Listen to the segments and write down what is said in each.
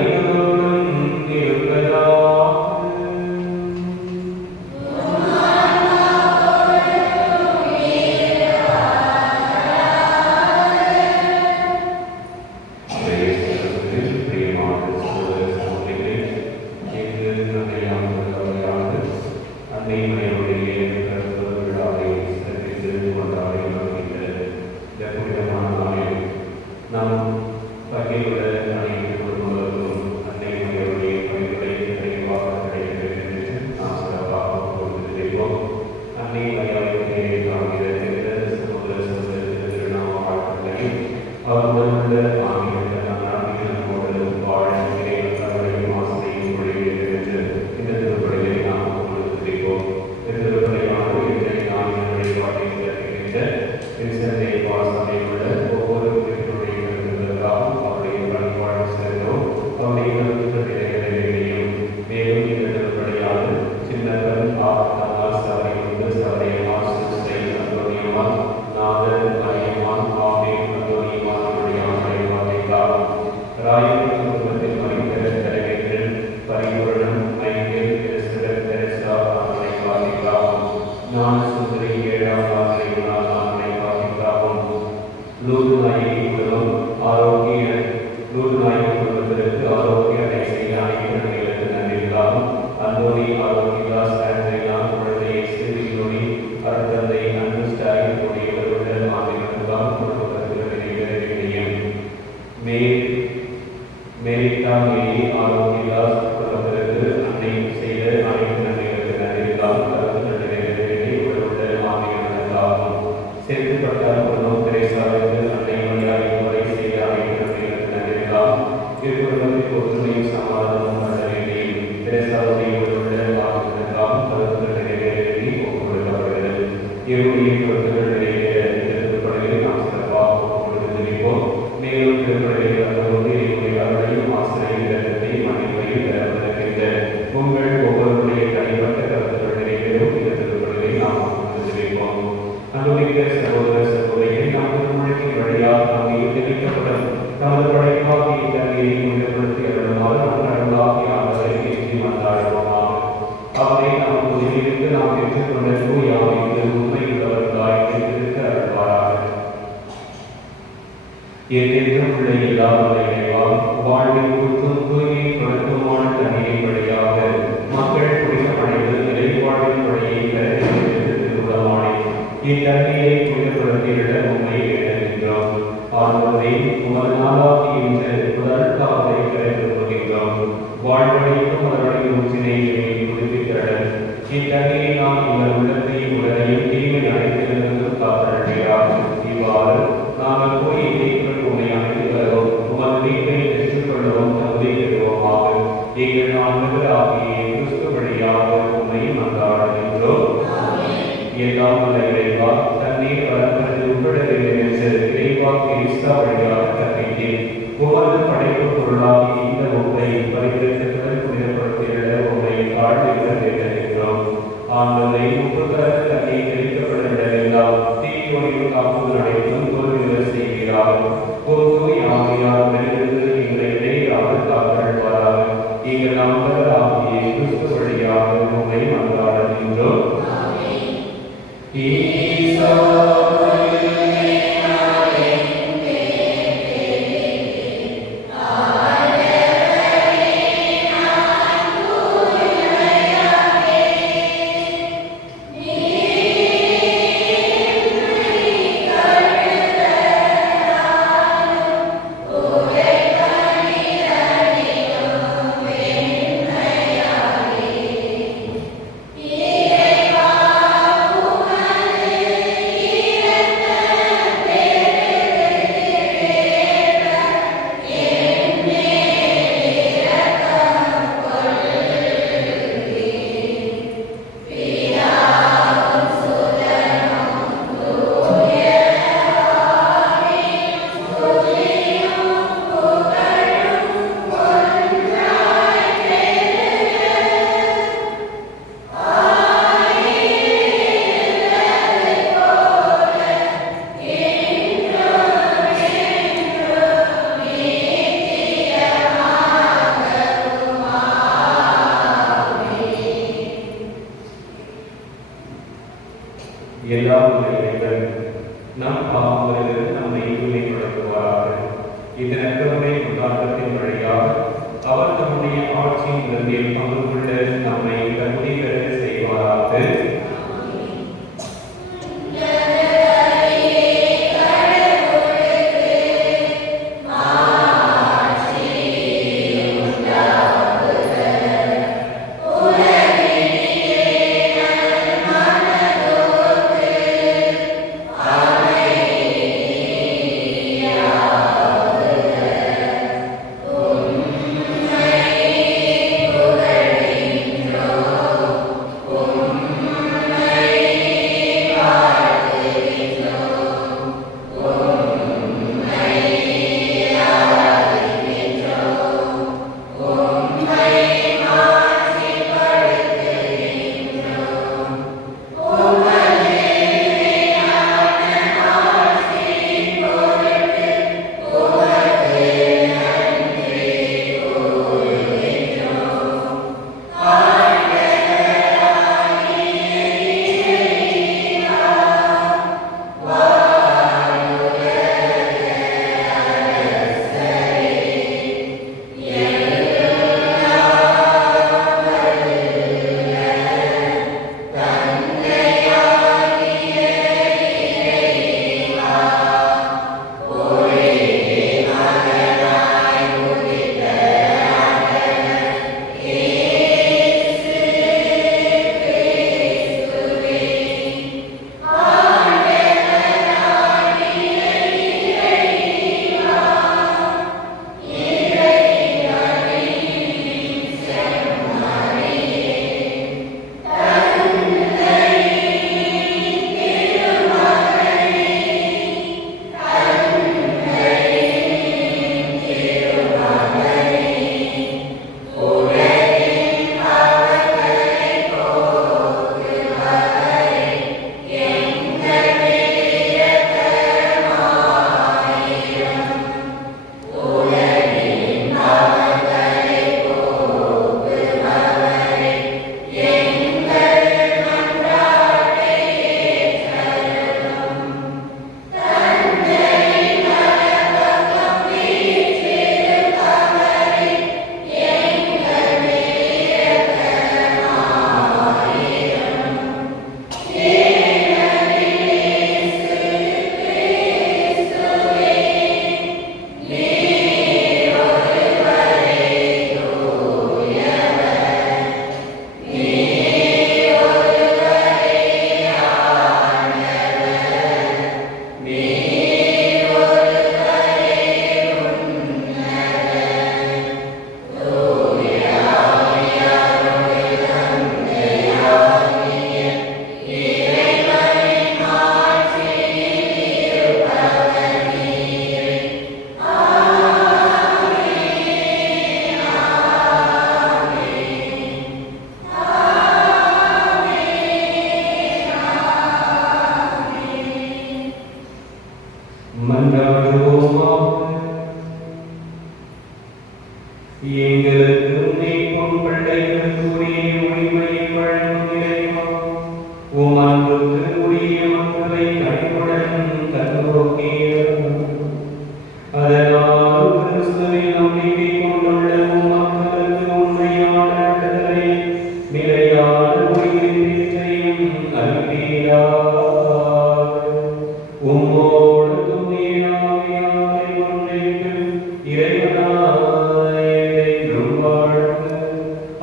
Yeah. ஆட்சியின் விருந்தில் பங்கு கொள்ள நம்மை தகுதி பெற செய்வாராக.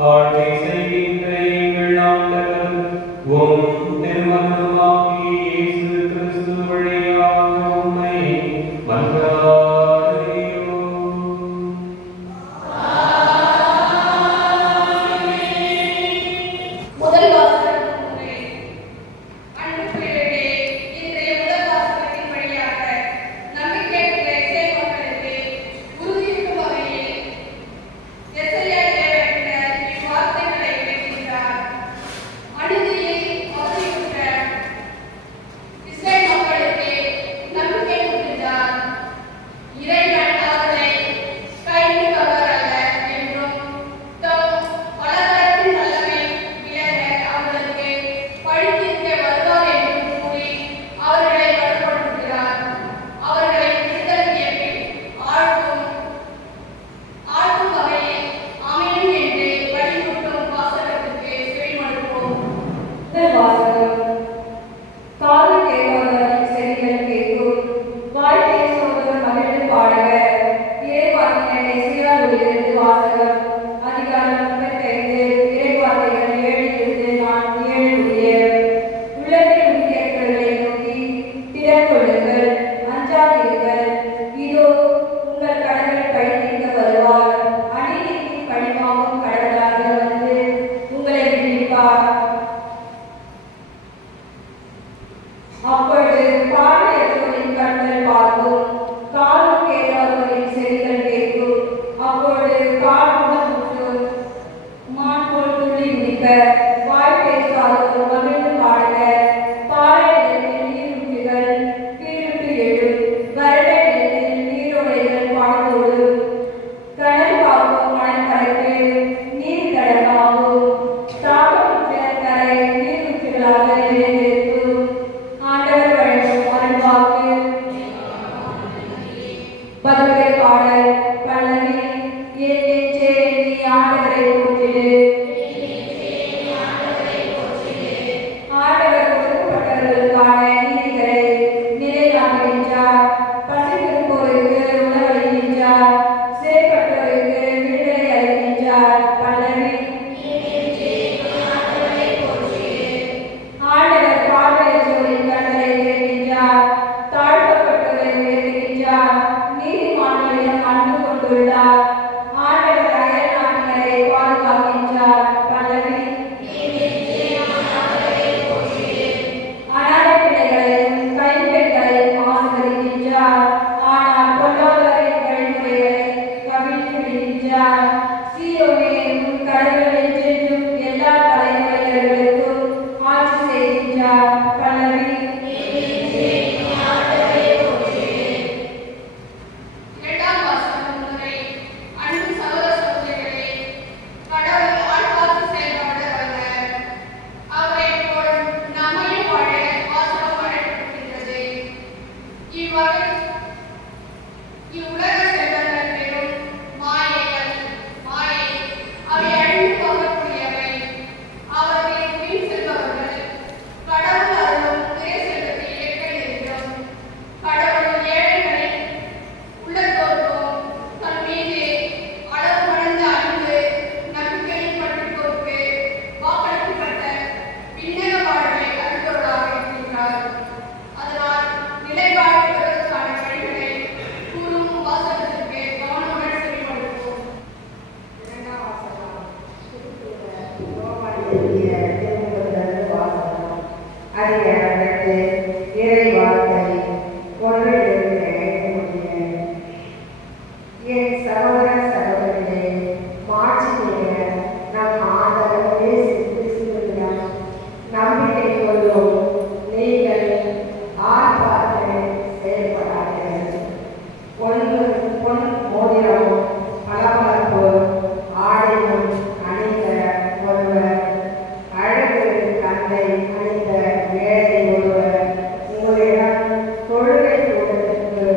ஆட்சி செய்கின்ற வாசகம். அதிகாரம் 35 இறைவார்த்தைகள் 7 உள்ளத்தில் உரியவர்களை நோக்கி திடம் கொள்ளுங்கள், அஞ்சாதிருங்கள். இதோ உங்கள் கடவுள் பழிதீர்க்க வருவார். அநீதிக்கு பழிவாங்கும் கடவுளாக வந்து உங்களை விடுவிப்பார். அப்பொழுது பார்வையற்றோரின் கண்கள் பார்க்கும், கால் கேளாதோரின் செவிகள் கேட்கும். அப்பொழுது கால் உணர்வுற்று மான் போல் துள்ளி குதிக்க, வாய் பேசாதோர் மகிழ்ந்து பாடுக. பாலை நிலத்தில் நீரூற்றுகள் கீழுட்டு எழும், வறண்ட நிலத்தில் நீரோடைகள் பாடுதோடும். கடல் பாவும் மணல் பரப்பு நீர் கடலாகும், தாகமுற்ற கரை நீரூற்றுகளாக நிறைந்திருக்கும். ஆண்டவர் வழங்கும் அருள்வாக்கு. பதுகை பாடல். பல்லவி. என் நெஞ்சே நீ ஆண்டவரை போற்றிடு. ஆண்டவர் ஒடுக்கப்பட்டவர்களுக்கான நீதிகளை நிலைநாட்டுகின்றார். பசித்திருப்போருக்கு உணவளிக்கின்றார். சிறைப்பட்டோருக்கு விடுதலை அளிக்கின்றார். பல்லவி. ஆண்டவர் பார்வையற்றோரின் கண்களை திறக்கின்றார். தாழ்த்தப்பட்டோரை உயர்த்துகின்றார். நீதிமான்களிடம் அன்பு கொண்டுள்ளார். ஆண்டவர் அயல் நாட்டினரை பாதுகாக்கின்றார். பல்லவி. அனாதை பிள்ளைகளையும் கைம்பெண்களையும் ஆசீர்வதிக்கின்றார். ஆனால் பொல்லாதவரின் வழிமுறைகளை கவிழ்த்து விடுகின்றார். சீயோனே, உன் கடவுள் என்றென்றும் எல்லா தலைமுறைகளுக்கும் ஆட்சி செய்கின்றார். பல்லவி. இரண்டாம் வாசகம். முறை. அன்பு சகோதர சகோதரிகளே, கடவுள் ஆழ்வார்த்து செயல்பட வல்லவர். அவரை போல் நம்மையும் வாழ வாசகம் அழைக்கப்படுகின்றது. இவ்வுலக செல்வங்கள் பெரும் மாயை. அவை அழிந்து போகக்கூடியவை. அவற்றை பின் செல்பவர்கள் கடவுள் அருளும் நிறைய செல்வத்தை இழக்க நேரிடும். கடவுள் ஏழைகளின் உள்ளத்தோர்க்கும் தன் மீது அளவு கடந்த அன்பு நம்பிக்கையின் பற்றிப்போருக்கு வாக்களிக்கப்பட்ட விண்ணக வாழ்வை அருள்பவராக இருக்கின்றார். அதனால் நிலைவாழ்வு பெறுவதற்கான வழிகளை கூறும் வாசகத்திற்கு கவனமுடன் செவிமடுப்போம். இரண்டாம் வாசகம். ரோமர் எழுதிய திருமுகத்திலிருந்து வாசகம். அதிகாரம் 8 இறைவார்த்தை 1-5. என் சகோதர சகோதரிகளே, மாட்சியுடைய நம் ஆண்டவர் இயேசு கிறிஸ்துவிடம் நம்பிக்கை கொள்ளும் நீங்கள் ஆர்ப்பாட்டமே செயல்படாதீர்கள். பொன் மோதிரமும் பளபளப்பு ஆடையும் அணிந்த ஒருவர், அழகு கந்தை அணிந்த ஏழை ஒருவர் உங்களிடம் தொழுகை கூடத்திற்கு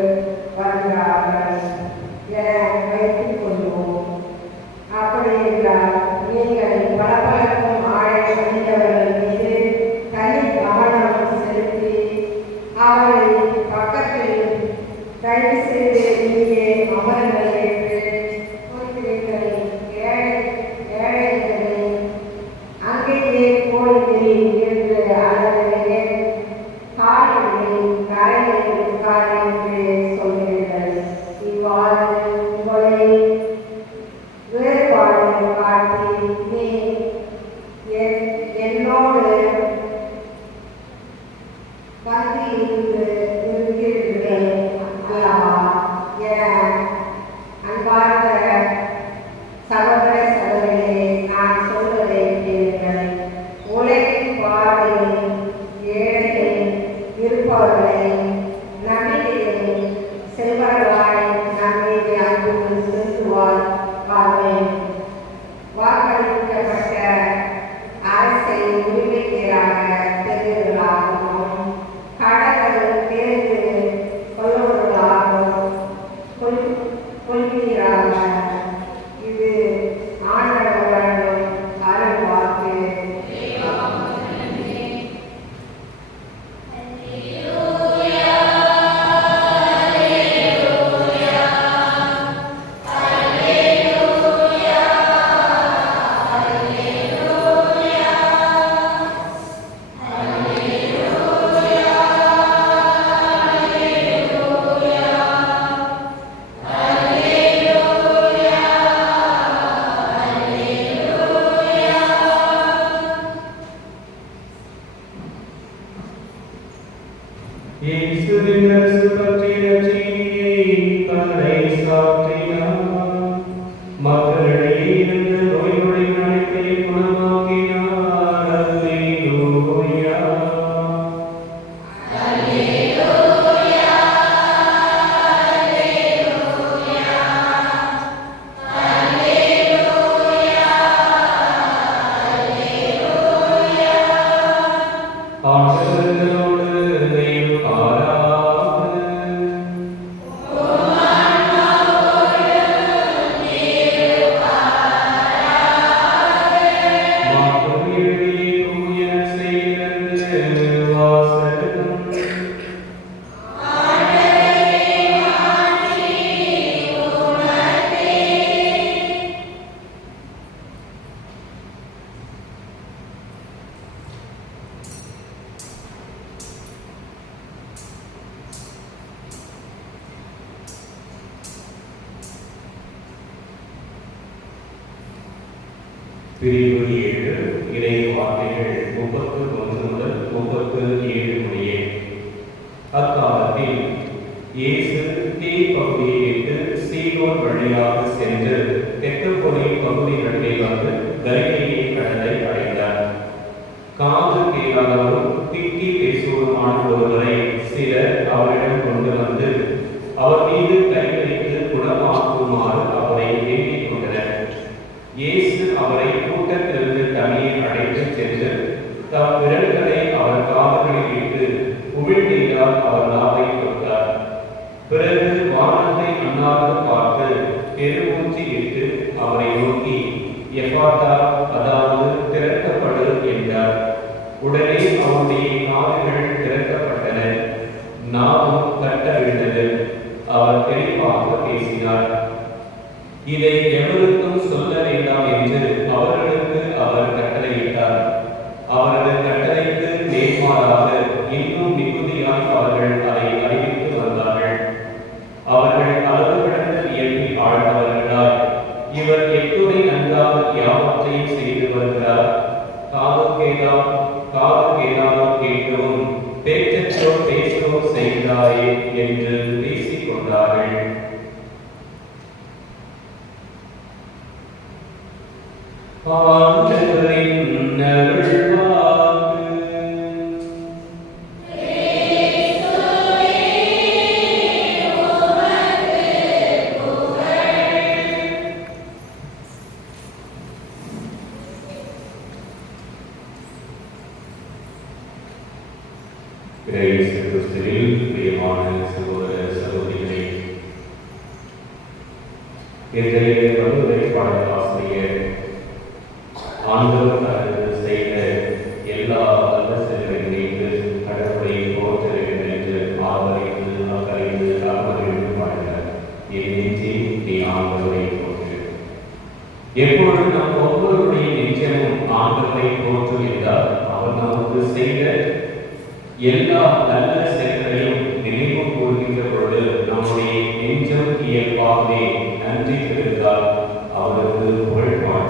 வருகிறார்கள் என வைத்துக் கொள்வோம். அப்படி என்றால் நீங்கள் பளபளக்கும் ஆடை அணிந்தவர்கள் மீது தனி கவனம் செலுத்தி அவரை பக்கத்தில் தயவு செய்து இங்கே அமருங்கள் என்று குறிப்பிடுங்கள். ஏழைகளை அங்கேயே போய்விடு என்று அல்லது காலையில் கரையில் உட்கார் என்று சொல்கிறீர்கள். இவ்வாறு உங்களை வேறுபாடு காட்டி நீ என்னோடு வந்து இருக்கிறீர்கள் அல்லவா என அன்பார்ந்த சகோதர சகோதரிகளே, நான் சொல்வதை கேளுங்கள். உலகின் பார்வையில் ஏழைகள் இருப்பவர்களை நம்பிக்கையை செல்வர்களாய் நம்பிக்கை அன்பு செலுத்துவார். வாக்களிக்கப்பட்ட அரசை உரிமைகளாக பெறுவர்களாகவும் கடவுள் தேர்ந்து கொள்வர்களாகவும் கொள்கிறார்கள். இது பிரிவு 7 இறை வார்த்தைகள் 31 முதல் 37 முடிய. அக்காலத்தில் இயேசு தீர் பகுதியை விட்டு சீதோன் வழியாக சென்று தெக்கப்பொலி பகுதி நடுவே வந்து கலிலேய கடலை அடைந்தார். காது கேளாதவரும் திக்கி பேசுவதுமான ஒருவரை சிலர் அவரிடம் கொண்டு வந்து அவர் மீது கை வைத்து குணமாக்குமாறு அவரை வேண்டிக் கொண்டனர். இயேசு அவரை கூட்டத்திலிருந்து தனியே அழைத்து சென்று தம் விரல்களை அவர் காதுகளில் இட்டு உமிழ்நீரால் அவர் நாவை தொட்டார். பிறகு வானத்தை அண்ணாந்து பார்த்து பெருமூச்சு இட்டு அவரை நோக்கி எஃபாத்தா, அதாவது திறக்கப்படு என்றார். உடனே அவருடைய காதுகள் திறக்கப்பட்டன, நாவும் கட்ட விழுந்தது, அவர் தெளிவாக பேசினார். இதை எவருக்கும் சொல்ல வேண்டாம் என்று அவர்களுக்கு அவர் கட்டளையிட்டார். அவரது கட்டளைக்கு நேர்மாறாக இன்னும் மிகுதியாய் அவர்கள் அதை அறிவித்து வந்தார்கள். அவர்கள் அளவு கடந்த வியப்பில் ஆழ்ந்தவர்களாய், இவர் எத்துணை நன்றாக யாவற்றையும் செய்து வருகிறார், காது கேளாதோர் கேட்கவும் பேச்சற்றோர் பேசுவோர் செய்கிறாரே என்று பேசிக் கொண்டார்கள். ஆண்டவரின் அருள்வாக்கு. இயேசு கிறிஸ்துவில் பிரியமான சகோதர சகோதரிகளே, இன்றைய கல்லூரி பாடலாசிரியர் ஆண்டவர் தனது செய்த எல்லா நல்ல செயல்களையும் நினைத்து கடவுளை போற்றுகிறேன் என்று ஆதரித்து அக்கறைந்து அகமகிழ்ந்து பாடினார். என் நெஞ்சே நீ ஆண்டவரை போற்று. எப்பொழுது நம் ஒவ்வொருடைய நெஞ்சமும் ஆண்டவரை போற்று என்றால் அவர் நமக்கு செய்த எல்லா நல்ல செயல்களையும் நினைவு கூறுகின்ற பொழுது நம்முடைய நெஞ்சம் இயல்பாகவே நன்றி தெரிந்தால் அவருக்கு புகழ்வான்.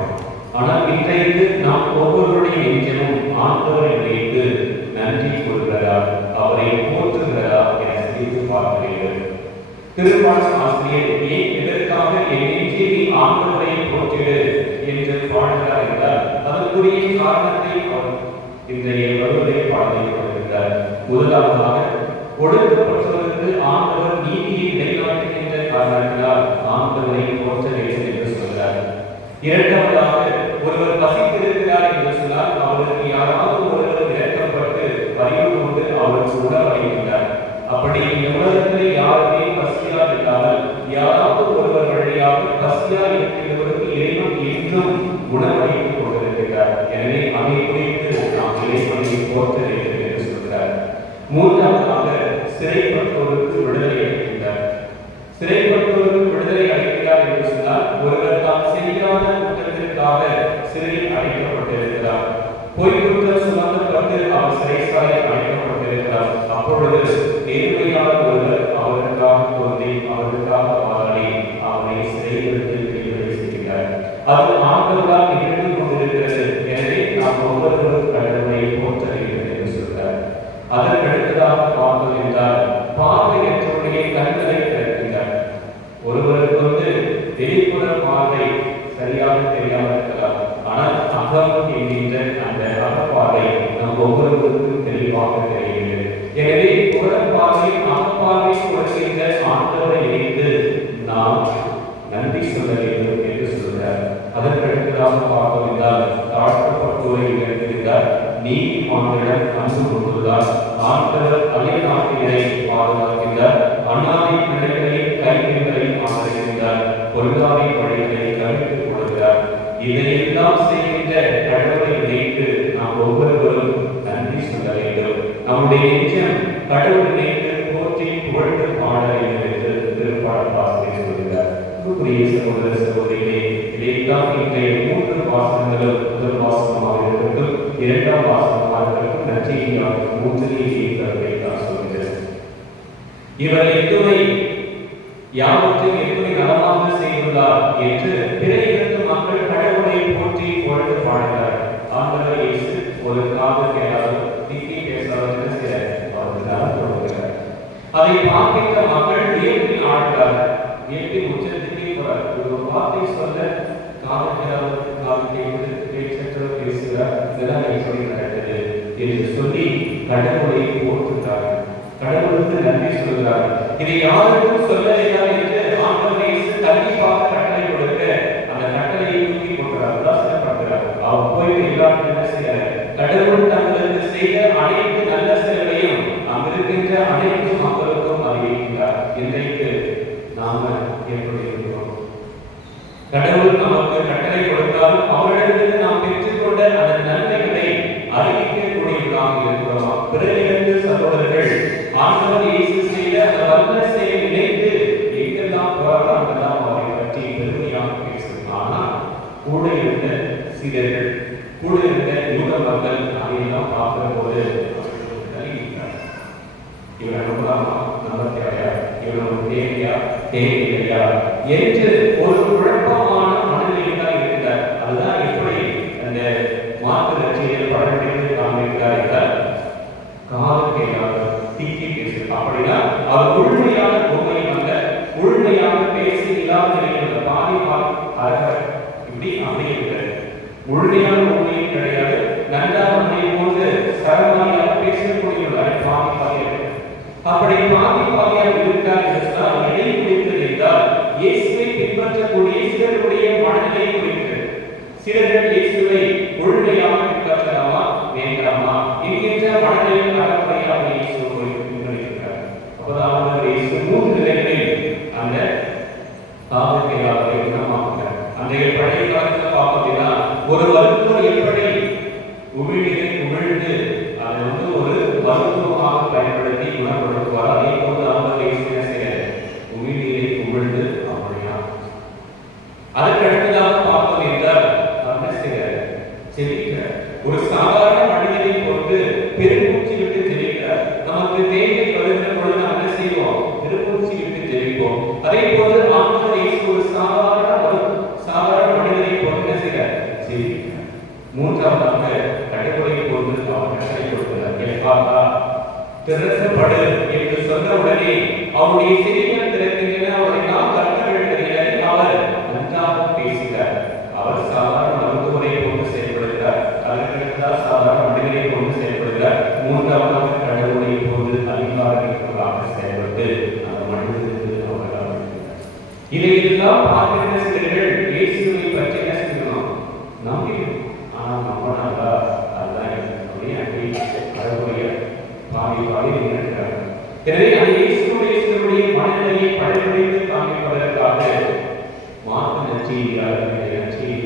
ஆனால் இன்றைக்கு நாம் ஒவ்வொருடைய நெஞ்சமும் ஆண்டவரை நினைத்து நன்றி கூறுகிறார், அவரை போற்றுகிறாரா என சிந்தித்து பார்க்கிறீர்கள். திருப்பாடல் ஆசிரியர் ஏன் எதற்காக என் நெஞ்சே நீ ஆண்டவரை போற்றிடு என்று பாடுகிறார் என்றால் அதற்குரிய காரணத்தை அவர் இன்றைய வகுப்பை பாடலில் கொடுக்கிறார். முதலாவதாக ஒடுக்கப்பட்டவருக்கு ஆண்டவர் நீதியை நிலைநாட்டுகின்ற காரணத்தினால் ஆண்டவரை போற்ற வேண்டும் என்று சொல்கிறார். இரண்டாவதாக ஒருவர் பசித்திருக்கிறார் என்று சொன்னால் அவருக்கு யாராவது ஒருவர் இறக்கப்பட்டு பரிவு கொண்டு அவருக்கு உணவளிக்கிறார். அப்படி இந்த உலகத்தில் யாருமே பசியால் இல்லாமல் யாராவது ஒருவர் வழியாக பசியால் இருக்கிறவருக்கு இறைவன் என்றும் உணவளித்துக் கொண்டிருக்கிறார். எனவே அதை குறித்து நாம் இறைவனை போற்ற வேண்டும் என்று சொல்கிறார். மூன்றாவதாக சிறைப்பட்டோருக்கு விடுதலை அளிக்கின்றார். சிறைப்பட்டோருக்கு விடுதலை அளிக்கிறார் என்று சொன்னால் ஒருவர் தாம் செய்யாத குற்றத்திற்காக சிறையில் அடைக்கப்பட்டிருக்கிறார். பொய் குற்றம் சுமத்தப்பட்டு அவர் சிறைச்சாலையில் அடைக்கப்பட்டிருக்கிறார். அப்பொழுது நேர்மையான ஒருவர் அவருக்காக பொருந்தி அவருக்காக வாழி அவரை சிறையிலிருந்து விடுதலை செய்கிறார். அது ஆண்டவரால் நிகழ்ந்து கொண்டிருக்கிறது. எனவே நாம் ஒவ்வொருவரும் கடவுளை போற்ற வேண்டும் என்று சொல்கிறார். அதற்கடுத்ததாக பார்த்தோம் என்றால் பார்வையற்றவருடைய கண்களை திறக்கிறார். ஒருவருக்கு வெளிப்புற பார்வை சரியாக தெரியாமல் இருக்கலாம், ஆனால் அகம் என்கின்ற அந்த அகப்பார்வை நம் ஒவ்வொருவருக்கும் தெளிவாக தெரிகிறது. எனவே புறப்பார்வையும் அகப்பார்வையும் வருகின்ற ஆண்டவரை இணைந்து நாம் நன்றி சொல்ல வேண்டும் என்று சொல்கிறார். அதற்கடுத்ததாக பார்த்தோம் என்றால் தாழ்த்தப்பட்டோரை உயர்த்திருந்தார், நீதிமான்களிடம் அன்பு கொண்டுள்ளார், ஆண்டவர் அலைநாட்டினரை பாதுகாக்கின்றார், அண்ணாதி பிள்ளைகளையும் கைவினைகளையும் ஆதரிக்கின்றார், பொருளாதார வழிகளை கருத்துக் கொடுக்கிறார். இதையெல்லாம் செய்கின்ற கடவுளை நினைத்து நாம் ஒவ்வொருவரும் நன்றி சொல்ல வேண்டும். நம்முடைய நெஞ்சம் கடவுளை நினைத்து போற்றி புகழ்ந்து பாட வேண்டும் என்று திருப்பாடல் ஆசிரியர் சொல்கிறார். சகோதர சகோதரிகளே, இதைத்தான் இன்றைய 3 வாசகங்களும் முதல் வாசகமாக இருக்கட்டும், 2ஆம் வாசகமாக இருக்கட்டும், நற்செய்தியாக 3 சொல்கிறது. இவர் எத்துணை யாவற்றையும் எத்துணை நலமாக செய்துள்ளார் என்று பிற இடத்து மக்கள் கடவுளை போற்றி புகழ்ந்து எப்படி உச்சத்துக்கே போறார். ஒரு வார்த்தை சொல்ல காது கேட்குது, பேச்சற்றவர் பேசுகிறார், இதெல்லாம் எப்படி நடக்குது என்று சொல்லி கடவுளை போற்றுகிறார், கடவுளுக்கு நன்றி சொல்கிறார். இதை யாருக்கும் சொல்லலையா என்று ஆண்டவர் இயேசு கண்டிப்பாக கட்டளை கொடுக்க அந்த கட்டளையை தூக்கி போடுறார், உதாசனப்படுகிறார். அவர் போய் எல்லாரும் என்ன செய்யறார், கடவுள் தங்களுக்கு செய்த அனைத்து நல்ல செயல்களையும் அங்கிருக்கின்ற அனைத்து மக்களுக்கும் அறிவிக்கிறார். இன்றைக்கு நாம எப்படி இருக்கிறோம்? கடவுள் நமக்கு கட்டளை கொடுத்தால் அவரிடமிருந்து நாம் பெற்றுக்கொண்ட அந்த நன்மைகளை அறிவிக்கக்கூடியவர்களாக இருக்கிறோமா? பிறகு சகோதரர்கள் ஆண்டவர் இயேசு செய்த அந்த வல்ல செயலை நினைத்து எங்கெல்லாம் போறாரோ அங்கெல்லாம் அவரை பற்றி பெருமையாக பேசும். ஆனால் கூட இருந்த சீடர்கள், கூட இருந்த யூத மக்கள் அதையெல்லாம் பார்க்கிற போது இவரை நம்பலாமா, நம்ப தேவையா, இவரோட தேவையா, தேவையில்லையா என்று ஒரு குழப்பமான மனநிலையில் தான் இருக்கிறார். அதுதான் எப்படி அந்த மாற்று லட்சியில் பழமையை காண்பிக்கிறார் என்றால் காது கேளாத தீக்கி பேசு. அப்படின்னா அவர் முழுமையான உண்மை அல்ல, முழுமையாக பேசி இல்லாத நிலையில் பாதி இப்படி அமைகிறது. முழுமையான உண்மையும் கிடையாது, நன்றாக உண்மையை போன்று சரமாரியாக பேசக்கூடியவர்கள் பாதி பாதியாக. அப்படி பாதி பாதியாக இருக்கிறார் என்றால் எதை குறிக்கிறது என்றால் இயேசுவை பின்பற்றக்கூடிய சிலருடைய மனநிலை குறிக்கிறது. சிலர்கள் இயேசுவை முழுமையாக பின்பற்றலாமா வேண்டாமா என்கின்ற மனநிலையில் அறப்படையாக இயேசுவை முன்வைக்கிறார். அப்போதாவது இயேசு 3 நிலைகளில் அந்த பாவத்தையாளரை குணமாக்குகிறார். அந்த பழைய காலத்தில் பார்ப்பதினா ஒரு மருத்துவர் எப்படி உமிழ்நீரை உமிழ்ந்து அதை ஒரு மருத்துவமாக பயன்படுத்தி குணப்படுத்துவார், அதே போது அவர் என்ன செய்ய உமிழ்நீரை உமிழ்ந்து அப்படியா. அதற்கு அடுத்ததாக பார்ப்பது என்றால் என்ன செய்ய ஜெபிக்கிறார். ஒரு சாதாரண மனிதனை கொண்டு பெருமூச்சு விட்டு ஜெபிக்கிறார். நமக்கு தேவை வருகிற பொழுது நாம் என்ன செய்வோம், பெருமூச்சு விட்டு ஜெபிப்போம். அதே போது ஆண்டவர் இயேசு ஒரு சாதாரண மனிதனை கொண்டு என்ன செய்ய ஜெபிக்கிறார். மூன்றாவதாக கடவுளை கொண்டு அவர் கட்டளை கொடுக்கிறார். எப்பாப்பா திறக்கப்படு என்று சொன்ன உடனே அவருடைய செவிகள் திறக்கின்றன, அவருடைய நாம் கட்டளையிடுகிறது. அவர் நன்றாக பேசுகிறார். அவர் சாதாரண மருத்துவரை கொண்டு செயல்படுகிறார், அதற்கடுத்ததாக சாதாரண மனிதரை கொண்டு செயல்படுகிறார். மூன்றாவதாக கடவுளை கொண்டு அதிகாரிகளாக செயல்பட்டு அந்த மனிதர்களுக்கு அவர்களாக இதையெல்லாம் பார்க்கின்ற சிலர்கள் இயேசுவை பற்றி என்ன செய்யணும், நம்பிக்கணும். ஆனால் நம்பினாங்களா? அதுதான் கடவுளைய பாவி இருக்கிறார். எனவே அந்த இயேசுடைய மனநிலையை பழமைத்து காண்பிப்பதற்காக மாற்று நற்செய்தியாளர்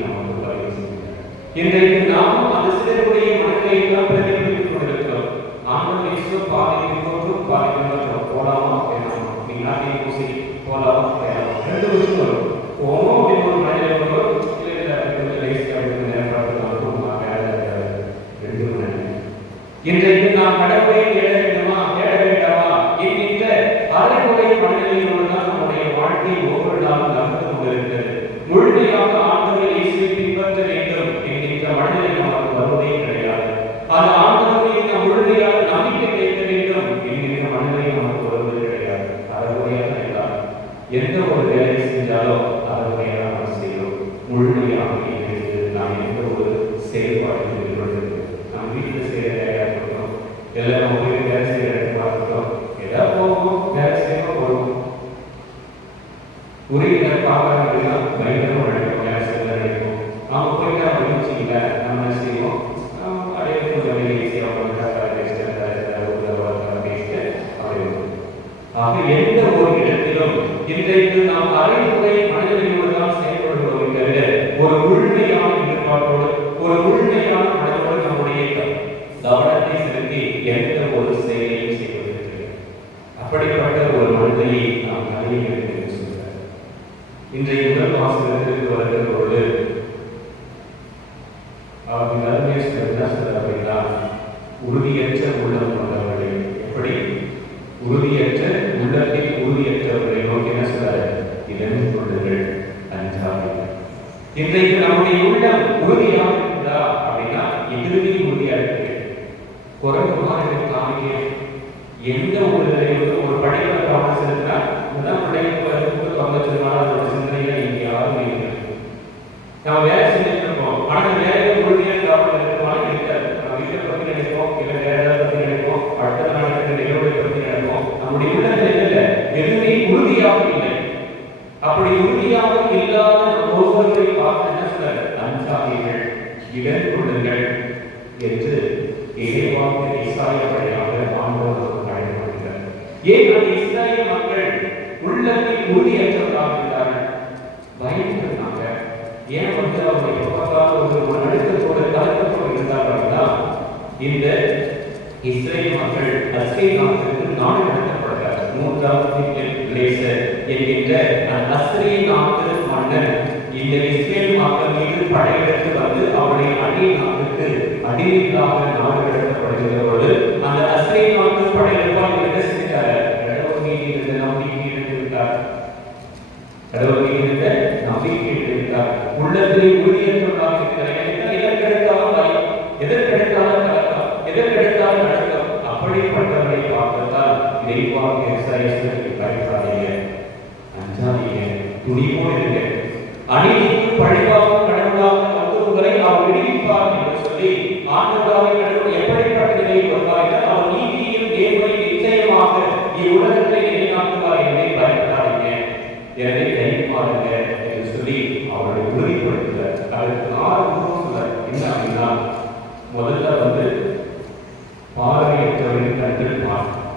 நமக்கு பதிவு செய்கிறார். இன்றைக்கு நாம் அந்த சிலருடைய மனநிலையை தான் பிரதிபலித்துக் கொண்டிருக்கிறோம். ஆண்டவர் இயேசு பாதிக்கும் பாதிக்கும் போலாமா வேணாமா, நீங்க பூசி போலாமா வேணாமா, 2 விஷயம் வரும். போவோம் அப்படின்னு ஒரு மனிதன் வரும், இன்றைக்கு நாம் கடவுளை தேட வேண்டுமா தேட வேண்டாமா என்கின்ற அரைகுறை மனநிலையோடு தான் நம்முடைய வாழ்க்கை ஒவ்வொரு நாளும் நடந்து கொண்டிருக்கிறது. முழுமையாக ஆண்டவரை இயேசுவை பின்பற்ற வேண்டும் என்கின்ற மனநிலை நமக்கு வருவதே கிடையாது. அந்த ஆண்டவரை நாம் முழுமையாக நம்பிக்கை வைக்க வேண்டும் என்கின்ற மனநிலை நமக்கு வருவது கிடையாது. அரைகுறையாக என்றால் எந்த ஒரு வேலை செஞ்சாலும் அரைகுறையாக நாம் செய்வோம். முழுமையாக நாம் எந்த ஒரு செயல்பாடு நாம் வீட்டில் செய்கிற வேலையாக இருக்கட்டும், எல்லாம் நம்ம வீட்டில் வேலை செய்கிற இடமா இருக்கட்டும், ஏதாவது போகும் வேலை செய்யணும் போகும். உரிமையினர் பார்க்கறதுனா பயங்கரமாக நடக்கும், வேலை செய்ய நினைக்கும். அவங்க போயிட்டு அவங்க யோசிக்கல, நம்ம என்ன செய்வோம், அப்படியே கொஞ்சம் வேலை செய்வோம், பேசிட்டு அப்படி. ஆக எந்த ஒரு இடத்திலும் இன்றைக்கு நாம் அரைமுறை மனிதர்களோடு தான் செயல்படுகிறோம் தவிர ஒரு முழுமையான ஈடுபாட்டோடு ஒரு முழுமையான மனதோடு நம்முடைய கவனத்தை செலுத்தி எந்த ஒரு செயலையும் செய்வதற்கு அப்படிப்பட்ட ஒரு மனிதனை நாம் அறிய வேண்டும் என்று சொல்கிறார். இன்றைய முதல் வாசகத்திற்கு வருகிற பொழுது அவர் அருமையை என்ன சொல்றார் அப்படின்னா, உறுதியற்ற உள்ளம் கொண்டவர்களை, எப்படி உறுதியற்ற உள்ளத்தில் உறுதியற்றவர்களை நோக்கி என்ன சொல்றாரு, இதன் கொள்ளுங்கள் அஞ்சாதீர்கள். இன்றைக்கு நம்முடைய உள்ளம் உறுதியாக இருக்குதா அப்படின்னா எதிர்வியும் உறுதியாக இருக்கு. குறைந்த மாதிரி காமிக்க எந்த ஒரு நிலையிலும் ஒரு படிப்பை கவனம் செலுத்தினா பிள்ளைங்களுக்கு வேலை செஞ்சுட்டு இருப்போம். ஆனா வேலையை முழுமையாக கவனம் எடுத்துவாங்க இருக்காது. நம்ம வீட்டை பத்தி நினைப்போம், இல்லை வேற ஏதாவது பத்தி நினைப்போம், அடுத்த நாளுக்கு நிகழ்வை பத்தி நினைப்போம். நம்முடைய உள்ளத்தில் இல்லை, எதுவுமே உறுதியாக இல்லை. அப்படி உறுதியாக இல்லாத நம் ஒவ்வொருவரையும் பார்த்து என்ன சொல்றாரு? அஞ்சாதீர்கள், இடம் கொள்ளுங்கள் என்று இறைவாக்கு இஸ்ராயேல் வழியாக ஆண்டவர் அழைக்கிறார். ஏன் அந்த இஸ்ராயேல் மக்கள் உள்ளத்தில் உறுதியற்றவர்களாக இருந்தார்கள்? பயந்துட்டாங்க. ஏன் அவங்க எப்போதாவது ஒரு நடுக்கத்தோடு கலக்கத்தோடு இருந்தார்கள்னா, இந்த இஸ்ரேல் மக்கள் அஸ்ரேல் நாட்டிற்கு நாடு கடத்தப்படுகிறார். 3வது லேசர் என்கின்ற அந்த அஸ்ரேல் நாட்டு மன்னர் இந்த இஸ்ரேல் மக்கள் மீது படையெடுத்து வந்து அவருடைய அடி நாட்டுக்கு அடிமைகளாக நாடு கடத்தப்படுகிற பொழுது அந்த அஸ்ரேல் நாட்டு படையெடுப்பால் என்ன செஞ்சாரு? கடவுள் மீது இருந்த நம்பிக்கை இழந்துவிட்டார். கடவுள் மீது இருந்த நம்பிக்கை இழந்துவிட்டார். உள்ளத்திலே உறுதியற்றவர்களாக இருக்கிறார். எதற்கெடுத்தாலும் பயம், எதற்கெடுத்தாலும் கலக்கம், எதற்கெடுத்தாலும் நடக்கம். அப்படிப்பட்டவர்களை பார்த்தால் இறைவாக்கு இஸ்ராயேலுக்கு பயப்படாதீங்க, அஞ்சாதீங்க, துணிவோடு இருங்க. அநீதிக்கு பழிவாங்கும் கடவுளாக வந்து உங்களை அவர் விடுவிப்பார் என்று சொல்லி ஆண்டவராக கடவுள் எப்படிப்பட்ட நிலையில் வருவார்? அவர் நீதியும் நேர்மை நிச்சயமாக இவ்வுலகத்தை நிலைநாட்டுவார் என்பதை பயப்படாதீங்க, எனவே தைரியமாடுங்க என்று சொல்லி அவரை உறுதிப்படுத்துகிறார். அதற்கு 6 சொல்றார். என்ன அப்படின்னா, முதல்ல வந்து பார்வையற்றவரின் கண்கள் பார்க்கும்,